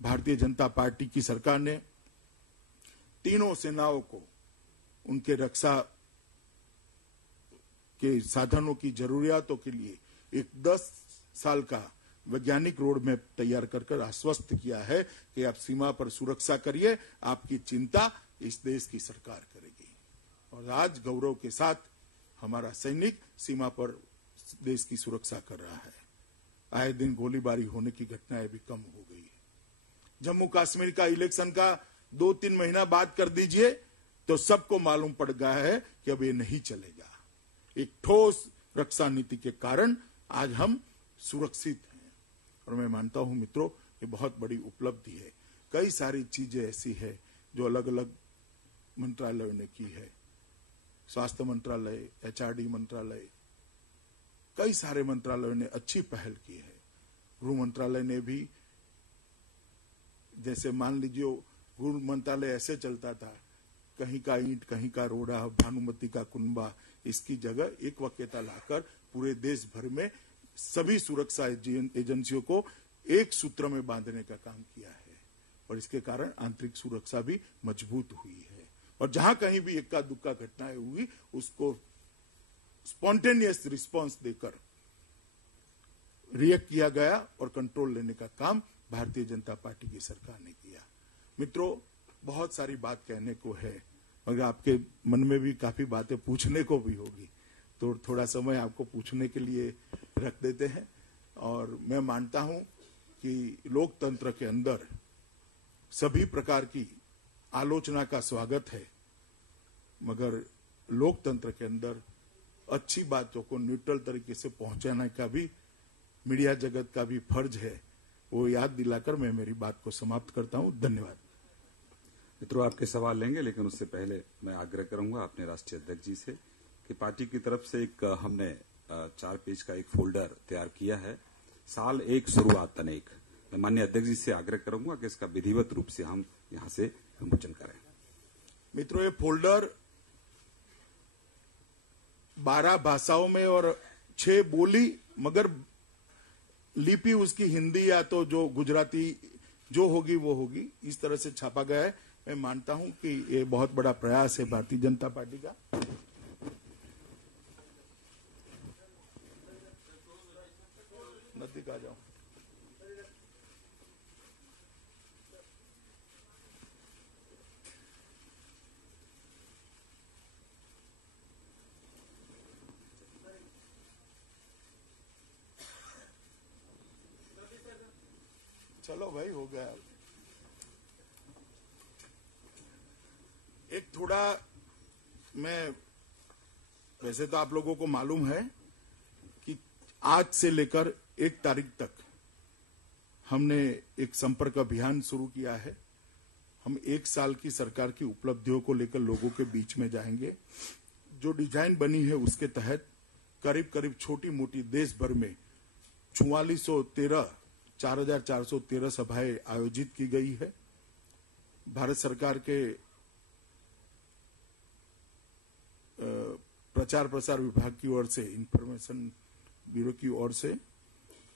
भारतीय जनता पार्टी की सरकार ने तीनों सेनाओं को उनके रक्षा के साधनों की जरूरियातों के लिए एक 10 साल का वैज्ञानिक रोड मैप तैयार कर आश्वस्त किया है कि आप सीमा पर सुरक्षा करिए, आपकी चिंता इस देश की सरकार करेगी। और आज गौरव के साथ हमारा सैनिक सीमा पर देश की सुरक्षा कर रहा है। आए दिन गोलीबारी होने की घटनाएं भी कम हो गई है। जम्मू कश्मीर का इलेक्शन का 2-3 महीना बाद कर दीजिए तो सबको मालूम पड़ गया है कि अब ये नहीं चलेगा। एक ठोस रक्षा नीति के कारण आज हम सुरक्षित हैं और मैं मानता हूं मित्रों ये बहुत बड़ी उपलब्धि है। कई सारी चीजें ऐसी है जो अलग अलग मंत्रालयों ने की है, स्वास्थ्य मंत्रालय, एचआरडी मंत्रालय, कई सारे मंत्रालयों ने अच्छी पहल की है। गृह मंत्रालय ने भी, जैसे मान लीजिए गृह मंत्रालय ऐसे चलता था, कहीं का ईंट कहीं का रोड़ा, भानुमती का कुनबा, इसकी जगह एक वक्यता लाकर पूरे देश भर में सभी सुरक्षा एजेंसियों को एक सूत्र में बांधने का काम किया है और इसके कारण आंतरिक सुरक्षा भी मजबूत हुई है। और जहां कहीं भी इक्का दुक्का घटनाएं हुई उसको स्पॉन्टेनियस रिस्पांस देकर रिएक्ट किया गया और कंट्रोल लेने का काम भारतीय जनता पार्टी की सरकार ने किया। मित्रों, बहुत सारी बात कहने को है मगर आपके मन में भी काफी बातें पूछने को भी होगी, तो थोड़ा समय आपको पूछने के लिए रख देते हैं। और मैं मानता हूं कि लोकतंत्र के अंदर सभी प्रकार की आलोचना का स्वागत है, मगर लोकतंत्र के अंदर अच्छी बातों को न्यूट्रल तरीके से पहुंचाने का भी मीडिया जगत का भी फर्ज है। वो याद दिलाकर मैं मेरी बात को समाप्त करता हूं। धन्यवाद। मित्रों, आपके सवाल लेंगे, लेकिन उससे पहले मैं आग्रह करूंगा अपने राष्ट्रीय अध्यक्ष जी से कि पार्टी की तरफ से एक हमने 4 पेज का एक फोल्डर तैयार किया है, साल एक शुरुआत अनेक। मैं माननीय अध्यक्ष जी से आग्रह करूंगा कि इसका विधिवत रूप से हम यहां से विमोचन करें। मित्रों, ये फोल्डर 12 भाषाओं में और 6 बोली, मगर लिपि उसकी हिंदी या तो जो गुजराती जो होगी वो होगी, इस तरह से छापा गया है। मैं मानता हूं कि ये बहुत बड़ा प्रयास है भारतीय जनता पार्टी का। नजदीक आ जाओ। चलो भाई, हो गया। एक थोड़ा, मैं वैसे तो आप लोगों को मालूम है कि आज से लेकर 1 तारीख तक हमने एक संपर्क अभियान शुरू किया है। हम 1 साल की सरकार की उपलब्धियों को लेकर लोगों के बीच में जाएंगे। जो डिजाइन बनी है उसके तहत करीब करीब छोटी मोटी देश भर में 4,413 सभाएं आयोजित की गई है। भारत सरकार के प्रचार प्रसार विभाग की ओर से, इंफॉर्मेशन ब्यूरो की ओर से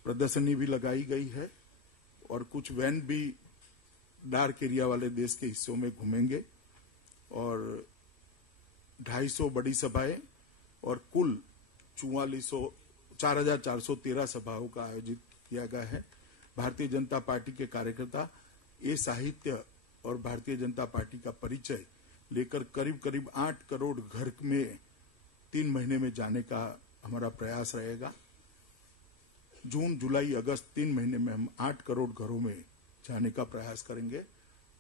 प्रदर्शनी भी लगाई गई है और कुछ वैन भी डार्क एरिया वाले देश के हिस्सों में घूमेंगे और 250 बड़ी सभाएं और कुल 4,413 सभाओं का आयोजित किया गया है। भारतीय जनता पार्टी के कार्यकर्ता ये साहित्य और भारतीय जनता पार्टी का परिचय लेकर करीब करीब 8 करोड़ घर में 3 महीने में जाने का हमारा प्रयास रहेगा। जून, जुलाई, अगस्त 3 महीने में हम 8 करोड़ घरों में जाने का प्रयास करेंगे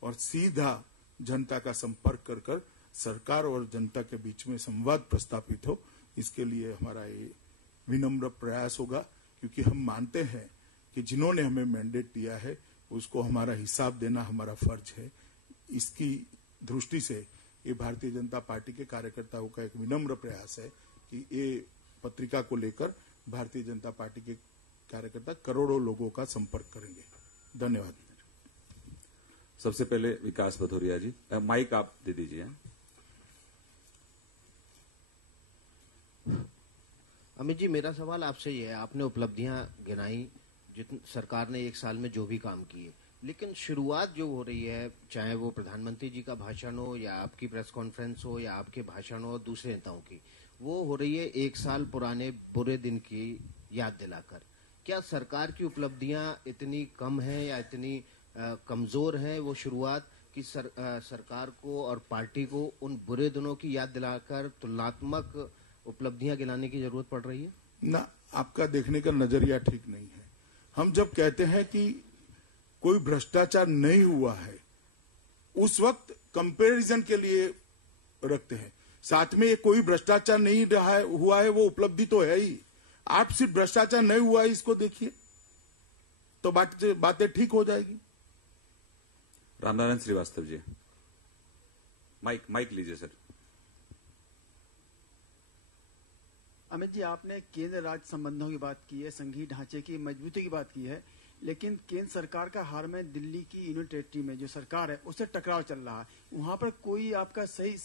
और सीधा जनता का संपर्क कर कर सरकार और जनता के बीच में संवाद प्रस्थापित हो, इसके लिए हमारा ये विनम्र प्रयास होगा। क्योंकि हम मानते हैं कि जिन्होंने हमें मैंडेट दिया है उसको हमारा हिसाब देना हमारा फर्ज है। इसकी दृष्टि से ये भारतीय जनता पार्टी के कार्यकर्ताओं का एक विनम्र प्रयास है कि ये पत्रिका को लेकर भारतीय जनता पार्टी के कार्यकर्ता करोड़ों लोगों का संपर्क करेंगे। धन्यवाद। सबसे पहले विकास भदौरिया जी, माइक आप दे दीजिए। अमित जी, मेरा सवाल आपसे ये है, आपने उपलब्धियां गिनाई जितनी सरकार ने 1 साल में जो भी काम किए, लेकिन शुरुआत जो हो रही है, चाहे वो प्रधानमंत्री जी का भाषण हो या आपकी प्रेस कॉन्फ्रेंस हो या आपके भाषण हो दूसरे नेताओं की, वो हो रही है 1 साल पुराने बुरे दिन की याद दिलाकर। क्या सरकार की उपलब्धियां इतनी कम है या इतनी कमजोर है वो शुरुआत कि सरकार को और पार्टी को उन बुरे दिनों की याद दिलाकर तुलनात्मक उपलब्धियां गिनाने की जरूरत पड़ रही है? ना, आपका देखने का नजरिया ठीक नहीं है। हम जब कहते हैं कि कोई भ्रष्टाचार नहीं हुआ है, उस वक्त कंपैरिजन के लिए रखते हैं। साथ में ये कोई भ्रष्टाचार नहीं रहा है, हुआ है, वो उपलब्धि तो है ही। आप सिर्फ भ्रष्टाचार नहीं हुआ है इसको देखिए। तो बातें ठीक हो जाएगी। रामनारायण श्रीवास्तव जी, माइक लीजिए सर। अमित जी, आपने केंद्र राज्य संबंधों की बात की है, संघीय ढांचे की मजबूती की बात की है, लेकिन केंद्र सरकार का हाल में दिल्ली की यूनियन टेरिटरी में जो सरकार है उससे टकराव चल रहा है। वहां पर कोई आपका सही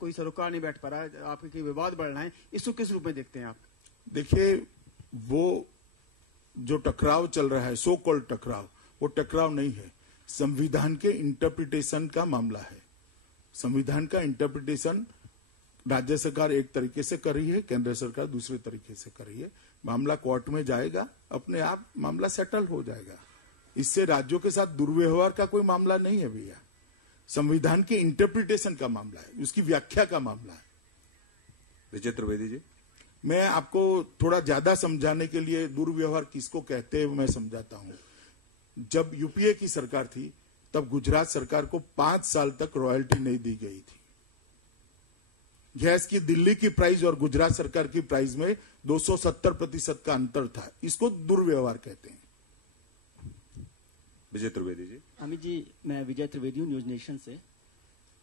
कोई सरोकार नहीं बैठ पा रहा है, आपके विवाद बढ़ रहे हैं, इसको किस रूप में देखते हैं आप? देखिए, वो जो टकराव चल रहा है, सो कॉल्ड टकराव, वो टकराव नहीं है, संविधान के इंटरप्रिटेशन का मामला है। संविधान का इंटरप्रिटेशन राज्य सरकार एक तरीके से कर रही है, केंद्र सरकार दूसरे तरीके से कर रही है। मामला कोर्ट में जाएगा, अपने आप मामला सेटल हो जाएगा। इससे राज्यों के साथ दुर्व्यवहार का कोई मामला नहीं है भैया, संविधान के इंटरप्रिटेशन का मामला है, उसकी व्याख्या का मामला है। विजय त्रिवेदी जी, मैं आपको थोड़ा ज्यादा समझाने के लिए दुर्व्यवहार किसको कहते हैं मैं समझाता हूं। जब यूपीए की सरकार थी तब गुजरात सरकार को 5 साल तक रॉयल्टी नहीं दी गई थी। गैस की दिल्ली की प्राइस और गुजरात सरकार की प्राइस में 270% का अंतर था, इसको दुर्व्यवहार कहते हैं। विजय त्रिवेदी जी। अमित जी, मैं विजय त्रिवेदी हूँ, न्यूज नेशन से।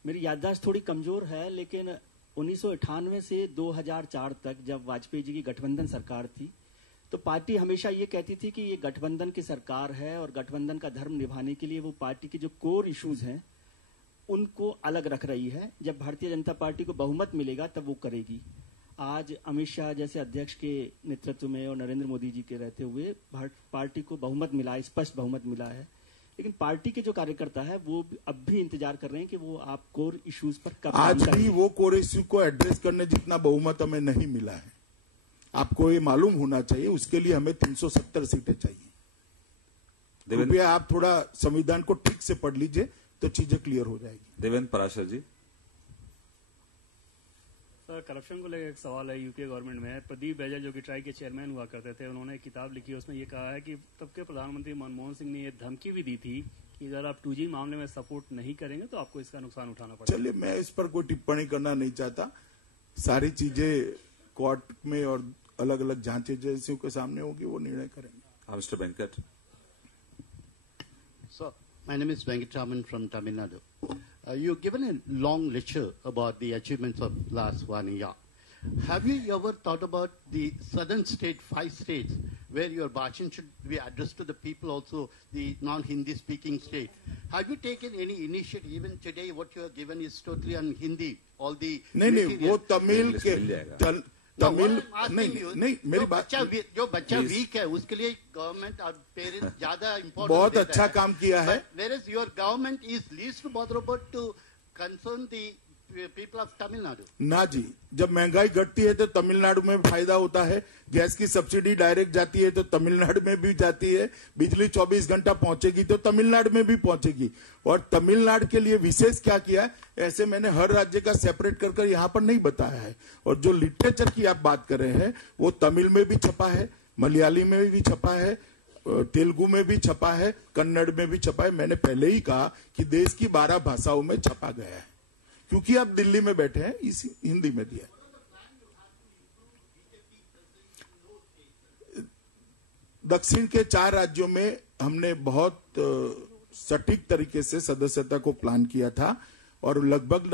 मेरी याददाश्त थोड़ी कमजोर है, लेकिन 1998 से 2004 तक जब वाजपेयी जी की गठबंधन सरकार थी तो पार्टी हमेशा ये कहती थी कि ये गठबंधन की सरकार है और गठबंधन का धर्म निभाने के लिए वो पार्टी के जो कोर इश्यूज हैं उनको अलग रख रही है। जब भारतीय जनता पार्टी को बहुमत मिलेगा तब वो करेगी। आज अमित शाह जैसे अध्यक्ष के नेतृत्व में और नरेंद्र मोदी जी के रहते हुए पार्टी को बहुमत मिला है, स्पष्ट बहुमत मिला है, लेकिन पार्टी के जो कार्यकर्ता है वो अब भी इंतजार कर रहे हैं कि वो आप कोर इश्यूज पर कब आज भी वो कोर इश्यू को एड्रेस करने जितना बहुमत हमें नहीं मिला है। आपको ये मालूम होना चाहिए, उसके लिए हमें 370 सीटें चाहिए। कृपया आप थोड़ा संविधान को ठीक से पढ़ लीजिए तो चीजें क्लियर हो जाएगी। देवेंद्र पराशर जी। सर, करप्शन को लेकर एक सवाल है। यूपीए गवर्नमेंट में प्रदीप बैजल जो कि ट्राई के चेयरमैन हुआ करते थे, उन्होंने एक किताब लिखी, उसमें ये कहा है कि तब के प्रधानमंत्री मनमोहन सिंह ने ये धमकी भी दी थी कि अगर आप 2G मामले में सपोर्ट नहीं करेंगे तो आपको इसका नुकसान उठाना पड़ेगा। चलिए, मैं इस पर कोई टिप्पणी करना नहीं चाहता। सारी चीजें कोर्ट में और अलग अलग जांच एजेंसियों के सामने होगी, वो निर्णय करेंगे। Mister Venkat. Sir, my name is Venkataraman from Tamil Nadu. You've given a long lecture about the achievements of last 1 year. Have you ever thought about the southern state, 5 states, where your bhashan should be addressed to the people also, the non-Hindi speaking state? Have you taken any initiative? Even today what you have given is totally on Hindi. All the नहीं, वो तमिल के तमिल नहीं, मेरी बात, जो बच्चा week है उसके लिए गवर्नमेंट और पेरेंट्स ज्यादा इम्पोर्टेंट बहुत अच्छा काम किया है। Whereas your government is least bothered about to concern the people of Tamil Nadu. ना जी, जब महंगाई घटती है तो तमिलनाडु में फायदा होता है। गैस की सब्सिडी डायरेक्ट जाती है तो तमिलनाडु में भी जाती है। बिजली 24 घंटा पहुंचेगी तो तमिलनाडु में भी पहुंचेगी। और तमिलनाडु के लिए विशेष क्या किया, ऐसे मैंने हर राज्य का सेपरेट कर यहाँ पर नहीं बताया है। और जो लिटरेचर की आप बात कर रहे हैं वो तमिल में भी छपा है, मलयाली में भी छपा है, तेलुगु में भी छपा है, कन्नड़ में भी छपा है। मैंने पहले ही कहा कि देश की 12 भाषाओं में छपा गया है। क्योंकि आप दिल्ली में बैठे हैं, इस हिंदी में दिया। दक्षिण के 4 राज्यों में हमने बहुत सटीक तरीके से सदस्यता को प्लान किया था और लगभग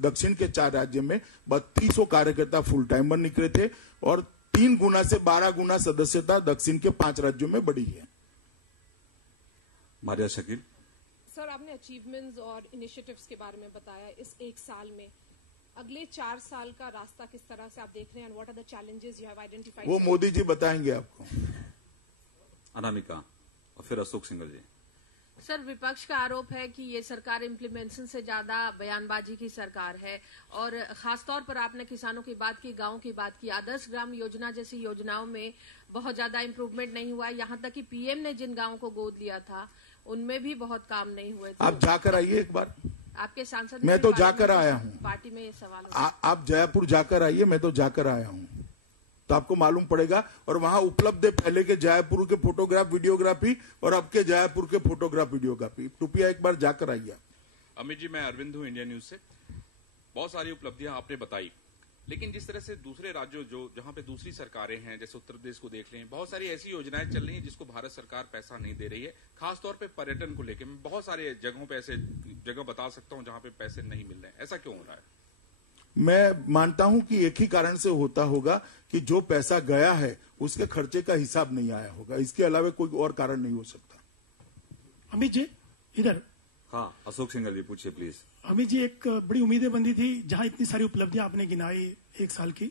दक्षिण के 4 राज्यों में 3200 कार्यकर्ता फुल टाइमर निकले थे और 3 गुना से 12 गुना सदस्यता दक्षिण के 5 राज्यों में बढ़ी है। मारिया शकील। सर, आपने अचीवमेंट्स और इनिशिएटिव्स के बारे में बताया इस 1 साल में। अगले 4 साल का रास्ता किस तरह से आप देख रहे हैं? What are the challenges you have identified? वो मोदी जी बताएंगे आपको। अनामिका और फिर अशोक सिंघल जी। सर, विपक्ष का आरोप है कि ये सरकार इम्प्लीमेंटेशन से ज्यादा बयानबाजी की सरकार है और खासतौर पर आपने किसानों की बात की, गांव की बात की। आदर्श ग्राम योजना जैसी योजनाओं में बहुत ज्यादा इम्प्रूवमेंट नहीं हुआ है। यहाँ तक कि पीएम ने जिन गांवों को गोद लिया था उनमें भी बहुत काम नहीं हुए। आप जाकर आइए एक बार। आपके सांसद, मैं तो जाकर आया हूँ पार्टी में ये सवाल। आप जयपुर जाकर आइए, मैं तो जाकर आया हूँ, तो आपको मालूम पड़ेगा। और वहां उपलब्ध है पहले के जयपुर के फोटोग्राफ वीडियोग्राफी और अब के जयपुर के फोटोग्राफ वीडियोग्राफी। कृपया एक बार जाकर आइए। अमित जी, मैं अरविंद हूँ, इंडिया न्यूज से। बहुत सारी उपलब्धियां आपने बताई, लेकिन जिस तरह से दूसरे राज्यों जहां पे दूसरी सरकारें हैं, जैसे उत्तर प्रदेश को देख लें, बहुत सारी ऐसी योजनाएं चल रही हैं जिसको भारत सरकार पैसा नहीं दे रही है। खासतौर पे पर्यटन को लेकर मैं बहुत सारे जगहों पे ऐसे जगह बता सकता हूं जहां पे पैसे नहीं मिल रहे हैं। ऐसा क्यों हो रहा है? मैं मानता हूं कि एक ही कारण से होता होगा कि जो पैसा गया है उसके खर्चे का हिसाब नहीं आया होगा। इसके अलावा कोई और कारण नहीं हो सकता। अमित जी इधर। हाँ, अशोक सिंघल जी पूछिए प्लीज। अमित जी, एक बड़ी उम्मीदें बंधी थी जहां इतनी सारी उपलब्धियां आपने गिनाई एक साल की,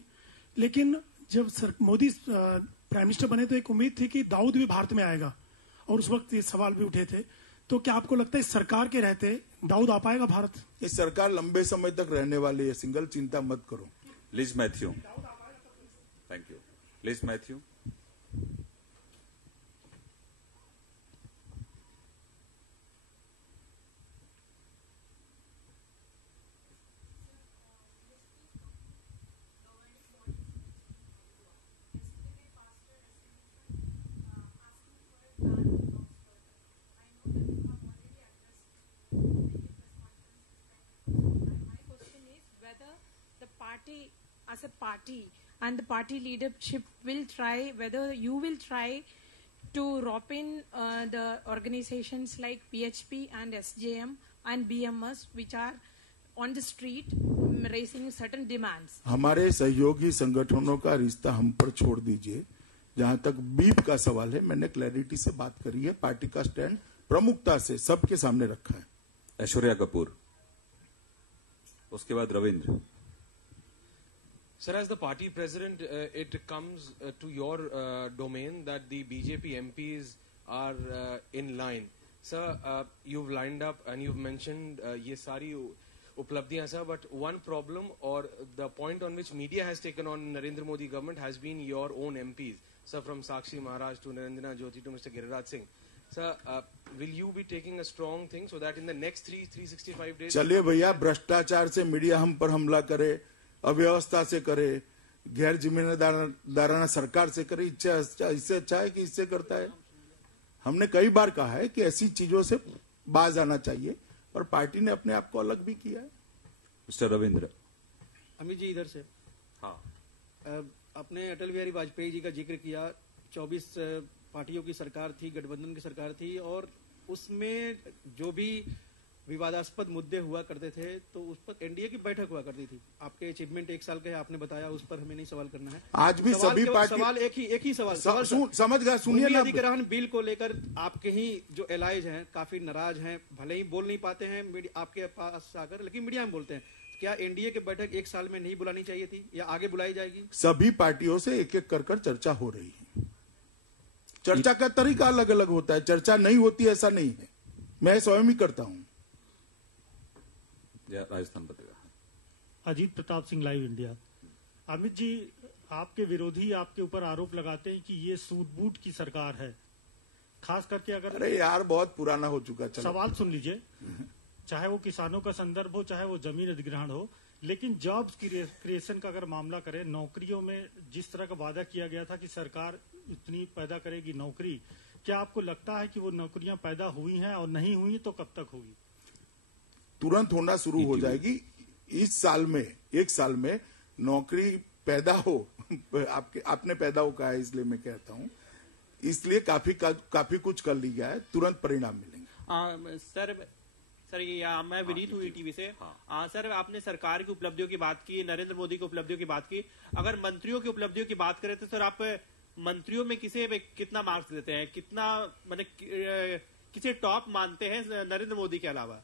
लेकिन जब मोदी प्राइम मिनिस्टर बने तो एक उम्मीद थी कि दाऊद भी भारत में आएगा और उस वक्त ये सवाल भी उठे थे। तो क्या आपको लगता है इस सरकार के रहते दाऊद आ पाएगा भारत? इस सरकार लंबे समय तक रहने वाली है, सिंगल, चिंता मत करो। Liz Mathew, thank you. Liz Mathew. As a party and the party leadership will try, whether you will try to rope in the organizations like PHP and SJM and BMS which are on the street raising certain demands. हमारे सहयोगी संगठनों का रिश्ता हम पर छोड़ दीजिए। जहां तक बीप का सवाल है, मैंने क्लैरिटी से बात करी है, पार्टी का स्टैंड प्रमुखता से सबके सामने रखा है। ऐश्वर्या कपूर, उसके बाद Ravindra. Sir, as the party president, it comes to your domain that the BJP MPs are in line. Sir, you've lined up and you've mentioned ye sari uplabdhiyan, sir, but one problem or the point on which media has taken on Narendra Modi government has been your own MPs. Sir, from Sakshi Maharaj to Narendra Jyoti to Mr. Giriraj Singh. Sir, will you be taking a strong thing so that in the next 365 days... चलिए भैया, भ्रष्टाचार से media हम पर हमला करे, अव्यवस्था से करे, गैर जिम्मेदाराना सरकार से करे, इससे अच्छा है कि इससे करता है। हमने कई बार कहा है कि ऐसी चीजों से बाज आना चाहिए और पार्टी ने अपने आप को अलग भी किया है। मिस्टर रविंद्र। अमित जी इधर से। हाँ, आपने अटल बिहारी वाजपेयी जी का जिक्र किया। 24 पार्टियों की सरकार थी, गठबंधन की सरकार थी, और उसमें जो भी विवादास्पद मुद्दे हुआ करते थे तो उस पर एनडीए की बैठक हुआ करती थी। आपके अचीवमेंट एक साल का है, आपने बताया, उस पर हमें नहीं सवाल करना है। आज भी सभी पार्टी सवाल एक ही सवाल समझ गया, सुनिए ना। अधिग्रहण बिल को लेकर आपके ही जो एलाइज हैं काफी नाराज हैं, भले ही बोल नहीं पाते हैं आपके पास आकर, लेकिन मीडिया में बोलते हैं। क्या एनडीए की बैठक एक साल में नहीं बुलानी चाहिए थी या आगे बुलाई जाएगी? सभी पार्टियों से एक एक कर चर्चा हो रही है। चर्चा का तरीका अलग अलग होता है, चर्चा नहीं होती ऐसा नहीं है, मैं स्वयं ही करता हूं। राजस्थान पत्रिका। Ajit Pratap Singh, live India. अमित जी, आपके विरोधी आपके ऊपर आरोप लगाते हैं कि ये सूट-बूट की सरकार है, खास करके अगर... अरे यार, बहुत पुराना हो चुका। सवाल सुन लीजिए, चाहे वो किसानों का संदर्भ हो, चाहे वो जमीन अधिग्रहण हो, लेकिन जॉब्स क्रिएशन का अगर मामला करें, नौकरियों में जिस तरह का वादा किया गया था कि सरकार इतनी पैदा करेगी नौकरी, क्या आपको लगता है कि वो नौकरियां पैदा हुई हैं, और नहीं हुई तो कब तक होगी? तुरंत होना शुरू हो जाएगी। इस साल में, एक साल में नौकरी पैदा हो। आपने पैदा हो कहा है, इसलिए मैं कहता हूं, इसलिए काफी कुछ कर लिया है, तुरंत परिणाम मिलेंगे। सर ये मैं विनीत हूँ ईटीवी से। सर, आपने सरकार की उपलब्धियों की बात की, नरेंद्र मोदी की उपलब्धियों की बात की। अगर मंत्रियों की उपलब्धियों की बात करें तो सर, आप मंत्रियों में कितना मार्क्स देते हैं, कितना मतलब किसे टॉप मानते हैं नरेंद्र मोदी के अलावा?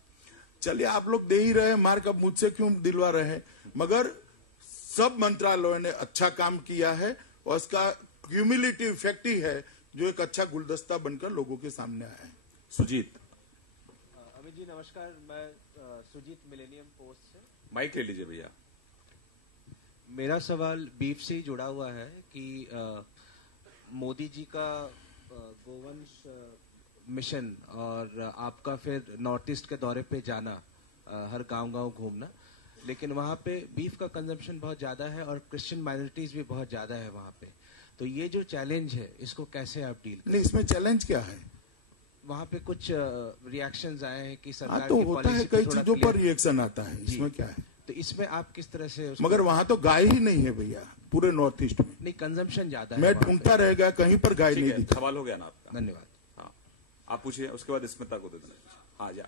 चलिए, आप लोग दे ही रहे मार्क, अब मुझसे क्यों दिलवा रहे हैं? मगर सब मंत्रालयों ने अच्छा काम किया है और उसका क्यूमुलेटिव इफेक्ट ही है जो एक अच्छा गुलदस्ता बनकर लोगों के सामने आया है। सुजीत। अमित जी नमस्कार, मैं सुजीत मिलेनियम पोस्ट से। माइक ले लीजिए भैया। मेरा सवाल बीफ से जुड़ा हुआ है कि मोदी जी का गोवंश मिशन और आपका फिर नॉर्थ ईस्ट के दौरे पे जाना, हर गांव-गांव घूमना, लेकिन वहां पे बीफ का कंजम्पशन बहुत ज्यादा है और क्रिश्चियन माइनॉरिटीज भी बहुत ज्यादा है वहां पे। तो ये जो चैलेंज है, इसको कैसे आप डील करें? नहीं, इसमें चैलेंज क्या है? वहां पे कुछ रिएक्शंस आए हैं कि सरकार तो की होता है, कई चीजों पर रिएक्शन आता है, इसमें क्या है? तो इसमें आप किस तरह से मगर वहां तो गाय ही नहीं है भैया, पूरे नॉर्थ ईस्ट में। नहीं, कंजम्पशन ज्यादा है। मैं ढूंढता रहेगा, कहीं पर गाय नहीं दिखी। सवाल हो गया ना आपका, धन्यवाद। हाँ, आप पूछिए, उसके बाद स्मिता को दे देना। हाँ जा।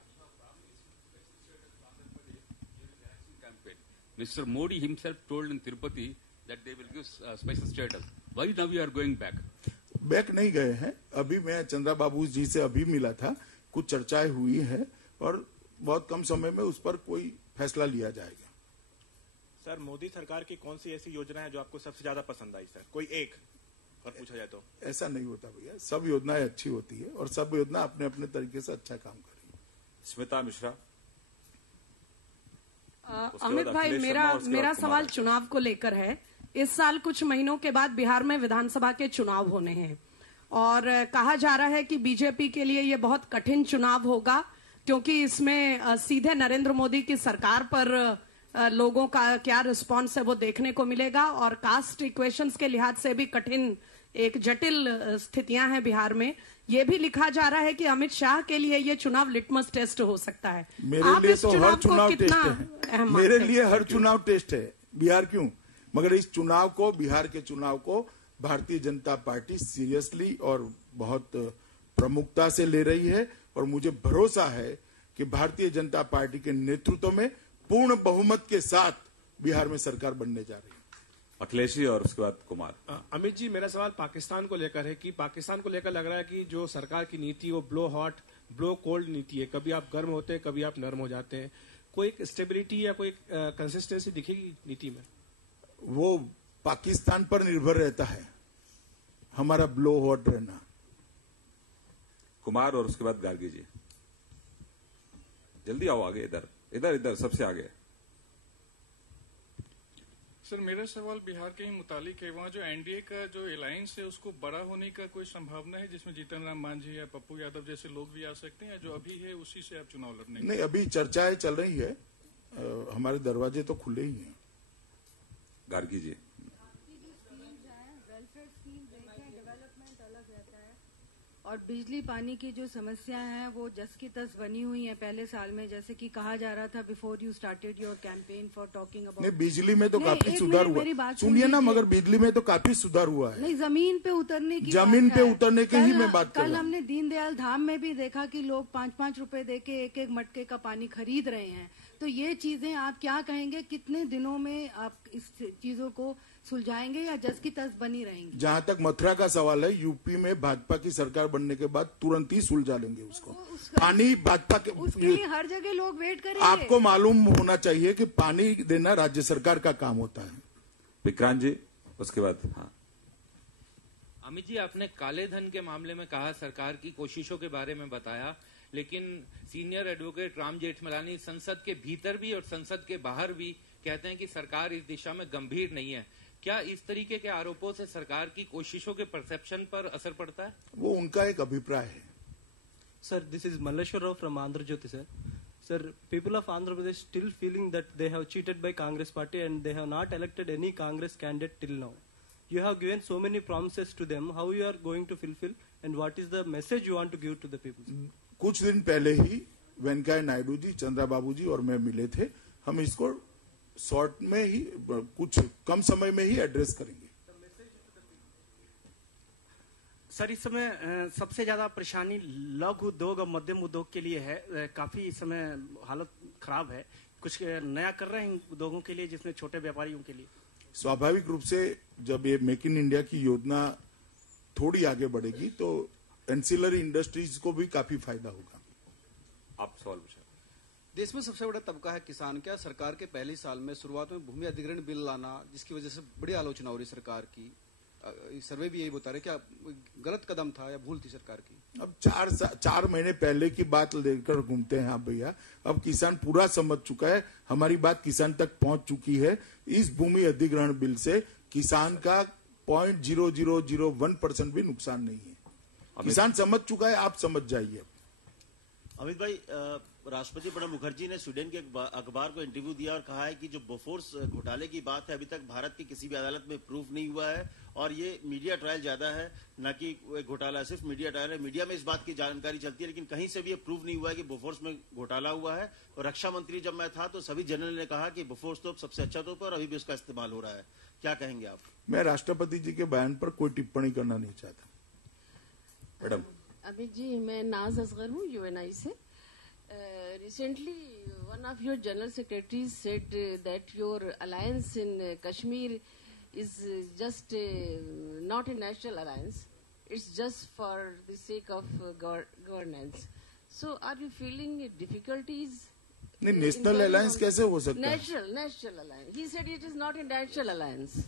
Mr. Modi himself told in Tirupati that they will give special status. Why now we are going back? Back नहीं गए हैं। अभी मैं चंद्रा बाबू जी से अभी मिला था, कुछ चर्चाएं हुई है और बहुत कम समय में उस पर कोई फैसला लिया जाएगा। सर, मोदी सरकार की कौन सी ऐसी योजना है जो आपको सबसे ज्यादा पसंद आई सर? कोई एक अगर पूछा जाए तो। ऐसा नहीं होता भैया, सब योजनाएं अच्छी होती है और सब योजना अपने अपने तरीके से अच्छा काम कर रही है। स्मिता मिश्रा। अमित भाई, मेरा सवाल चुनाव को लेकर है। इस साल कुछ महीनों के बाद बिहार में विधानसभा के चुनाव होने हैं और कहा जा रहा है कि बीजेपी के लिए ये बहुत कठिन चुनाव होगा, क्योंकि इसमें सीधे नरेंद्र मोदी की सरकार पर लोगों का क्या रिस्पांस है वो देखने को मिलेगा और कास्ट इक्वेशंस के लिहाज से भी कठिन, एक जटिल स्थितियां हैं बिहार में। ये भी लिखा जा रहा है कि अमित शाह के लिए ये चुनाव लिटमस टेस्ट हो सकता है। मेरे लिए तो हर चुनाव टेस्ट है, मेरे लिए हर चुनाव टेस्ट है। बिहार क्यों, मगर इस चुनाव को, बिहार के चुनाव को भारतीय जनता पार्टी सीरियसली और बहुत प्रमुखता से ले रही है और मुझे भरोसा है कि भारतीय जनता पार्टी के नेतृत्व में पूर्ण बहुमत के साथ बिहार में सरकार बनने जा रही है। अखिलेश जी और उसके बाद कुमार। अमित जी, मेरा सवाल पाकिस्तान को लेकर है कि पाकिस्तान को लेकर लग रहा है कि जो सरकार की नीति वो ब्लो हॉट ब्लो कोल्ड नीति है, कभी आप गर्म होते हैं, कभी आप नर्म हो जाते हैं। कोई स्टेबिलिटी या कोई कंसिस्टेंसी दिखेगी नीति में? वो पाकिस्तान पर निर्भर रहता है, हमारा ब्लो हॉट रहना। कुमार और उसके बाद गार्गी जी। जल्दी आओ आगे, इधर इधर इधर सबसे आगे। सर, मेरा सवाल बिहार के ही मुतालिक है। वहाँ जो एनडीए का जो अलायंस है उसको बड़ा होने का कोई संभावना है, जिसमें जीतन राम मांझी या पप्पू यादव जैसे लोग भी आ सकते हैं, या जो अभी है उसी से आप चुनाव लड़ने? नहीं, अभी चर्चाएं चल रही है, हमारे दरवाजे तो खुले ही हैं। गार्गी जी। और बिजली पानी की जो समस्या है वो जस की तस बनी हुई है पहले साल में, जैसे कि कहा जा रहा था before you started your campaign for talking about. नहीं, बिजली में तो काफी सुधार हुआ, सुनिए ना, मगर बिजली में तो काफी सुधार हुआ है। नहीं, जमीन पे उतरने की जमीन पे उतरने की ही मैं बात कर रहा हूं। कल हमने दीनदयाल धाम में भी देखा कि लोग 5-5 रुपए देके एक एक मटके का पानी खरीद रहे हैं। तो ये चीजें आप क्या कहेंगे, कितने दिनों में आप इस चीजों को सुलझाएंगे या जस की तस बनी रहेंगी? जहां तक मथुरा का सवाल है, यूपी में भाजपा की सरकार बनने के बाद तुरंत ही सुलझा लेंगे उसको। पानी भाजपा के, उसके लिए हर जगह लोग वेट करेंगे। आपको मालूम होना चाहिए कि पानी देना राज्य सरकार का काम होता है। विक्रांत जी, उसके बाद। हाँ अमित जी, आपने काले धन के मामले में कहा सरकार की कोशिशों के बारे में बताया, लेकिन सीनियर एडवोकेट राम जेठमलानी संसद के भीतर भी और संसद के बाहर भी कहते हैं कि सरकार इस दिशा में गंभीर नहीं है। क्या इस तरीके के आरोपों से सरकार की कोशिशों के परसेप्शन पर असर पड़ता है? वो उनका एक अभिप्राय है। Sir, this is Malleshwar Rao from Andhra Jyoti, sir. Sir, people of Andhra Pradesh still feeling that they have cheated by Congress party and they have not elected any Congress candidate till now. You have given so many promises to them. How you are going to fulfill and what is the message you want to give to the people? कुछ दिन पहले ही वेंकैया नायडू जी, चंद्रा बाबू जी और मैं मिले थे। हम इसको short में ही, कुछ कम समय में ही एड्रेस करेंगे। सर, इस समय सबसे ज्यादा परेशानी लघु उद्योग और मध्यम उद्योग के लिए है। काफी इस समय हालत खराब है। कुछ नया कर रहे हैं उद्योगों के लिए, जिसमें छोटे व्यापारियों के लिए? स्वाभाविक रूप से जब ये मेक इन इंडिया की योजना थोड़ी आगे बढ़ेगी तो एंसिलरी इंडस्ट्रीज को भी काफी फायदा होगा। आप सवाल पूछा। देश में सबसे बड़ा तबका है किसान। क्या सरकार के पहले साल में शुरुआत में भूमि अधिग्रहण बिल लाना, जिसकी वजह से बड़ी आलोचना हो रही सरकार की, सर्वे भी यही बता रहे, क्या गलत कदम था या भूल थी सरकार की? अब 4 महीने पहले की बात लेकर घूमते हैं आप भैया। अब किसान पूरा समझ चुका है, हमारी बात किसान तक पहुंच चुकी है। इस भूमि अधिग्रहण बिल से किसान का 0.0001% भी नुकसान नहीं है। किसान समझ चुका है, आप समझ जाइए। अमित भाई, राष्ट्रपति प्रणब मुखर्जी ने स्वीडन के अखबार को इंटरव्यू दिया और कहा है कि जो बोफोर्स घोटाले की बात है अभी तक भारत की किसी भी अदालत में प्रूफ नहीं हुआ है और ये मीडिया ट्रायल ज्यादा है, न कि घोटाला सिर्फ मीडिया ट्रायल है। मीडिया में इस बात की जानकारी चलती है लेकिन कहीं से भी ये प्रूफ नहीं हुआ है कि बोफोर्स में घोटाला हुआ है। और रक्षा मंत्री जब मैं था तो सभी जनरल ने कहा कि बोफोर्स तोप सबसे अच्छा तोप है और अभी भी उसका इस्तेमाल हो रहा है। क्या कहेंगे आप? मैं राष्ट्रपति जी के बयान पर कोई टिप्पणी करना नहीं चाहता। मैडम। अमित जी, मैं नाज असगर हूँ यूएनआई से। Recently, one of your general secretaries said that your alliance in Kashmir is just not a national alliance. It's just for the sake of governance. So, are you feeling difficulties? नहीं, national alliance कैसे हो सकता है? National alliance. He said it is not a natural alliance.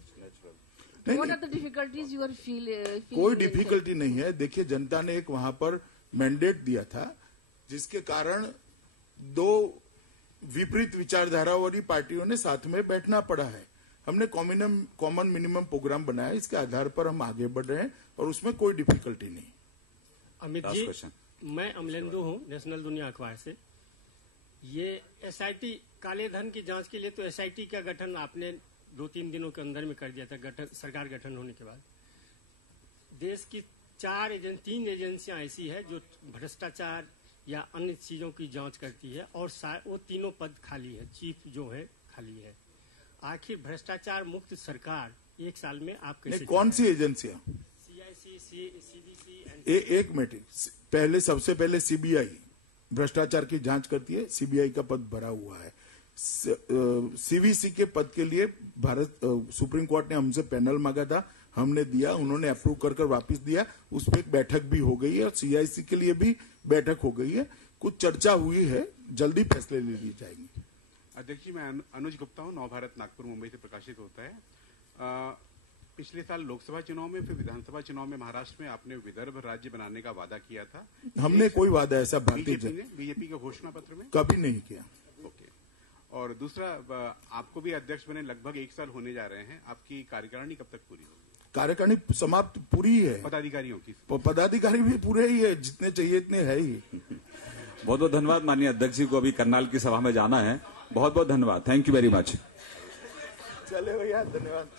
What are the difficulties you are feeling? कोई difficulty नहीं है। देखिए, जनता ने एक वहां पर मैंडेट दिया था जिसके कारण दो विपरीत विचारधारा वाली पार्टियों ने साथ में बैठना पड़ा है। हमने कॉमन मिनिमम प्रोग्राम बनाया, इसके आधार पर हम आगे बढ़ रहे हैं और उसमें कोई डिफिकल्टी नहीं। अमित जी, मैं अमलेंदु हूँ नेशनल दुनिया अखबार से। ये एसआईटी काले धन की जांच के लिए तो एसआईटी का गठन आपने 2-3 दिनों के अंदर में कर दिया था, सरकार गठन होने के बाद। देश की 3 एजेंसियां ऐसी है जो भ्रष्टाचार या अन्य चीजों की जांच करती है और वो तीनों पद खाली है, चीफ जो है खाली है। आखिर भ्रष्टाचार मुक्त सरकार 1 साल में आप कैसे? कौन सी एजेंसियां? CIC, CBC। एक मिनट, पहले सबसे पहले सीबीआई भ्रष्टाचार की जांच करती है, सीबीआई का पद भरा हुआ है। सीवीसी के पद के लिए सुप्रीम कोर्ट ने हमसे पैनल मांगा था, हमने दिया, उन्होंने अप्रूव कर वापस दिया। उस पर एक बैठक भी हो गई है और सीआईसी के लिए भी बैठक हो गई है। कुछ चर्चा हुई है, जल्दी फैसले ले लिए जाएंगे। अध्यक्ष जी, मैं अनुज गुप्ता हूँ, नवभारत नागपुर मुंबई से प्रकाशित होता है। पिछले साल लोकसभा चुनाव में, फिर विधानसभा चुनाव में महाराष्ट्र में आपने विदर्भ राज्य बनाने का वादा किया था। हमने कोई वादा ऐसा बीजेपी के घोषणा पत्र में कभी नहीं किया। ओके। और दूसरा, आपको भी अध्यक्ष बने लगभग 1 साल होने जा रहे हैं, आपकी कार्यकारिणी कब तक पूरी होगी? कार्यकारिणी समाप्त पूरी है। पदाधिकारियों की? पदाधिकारी भी पूरे ही है, जितने चाहिए इतने है ही। बहुत बहुत धन्यवाद माननीय अध्यक्ष जी को, अभी करनाल की सभा में जाना है। बहुत बहुत धन्यवाद, थैंक यू वेरी मच। चले भैया, धन्यवाद।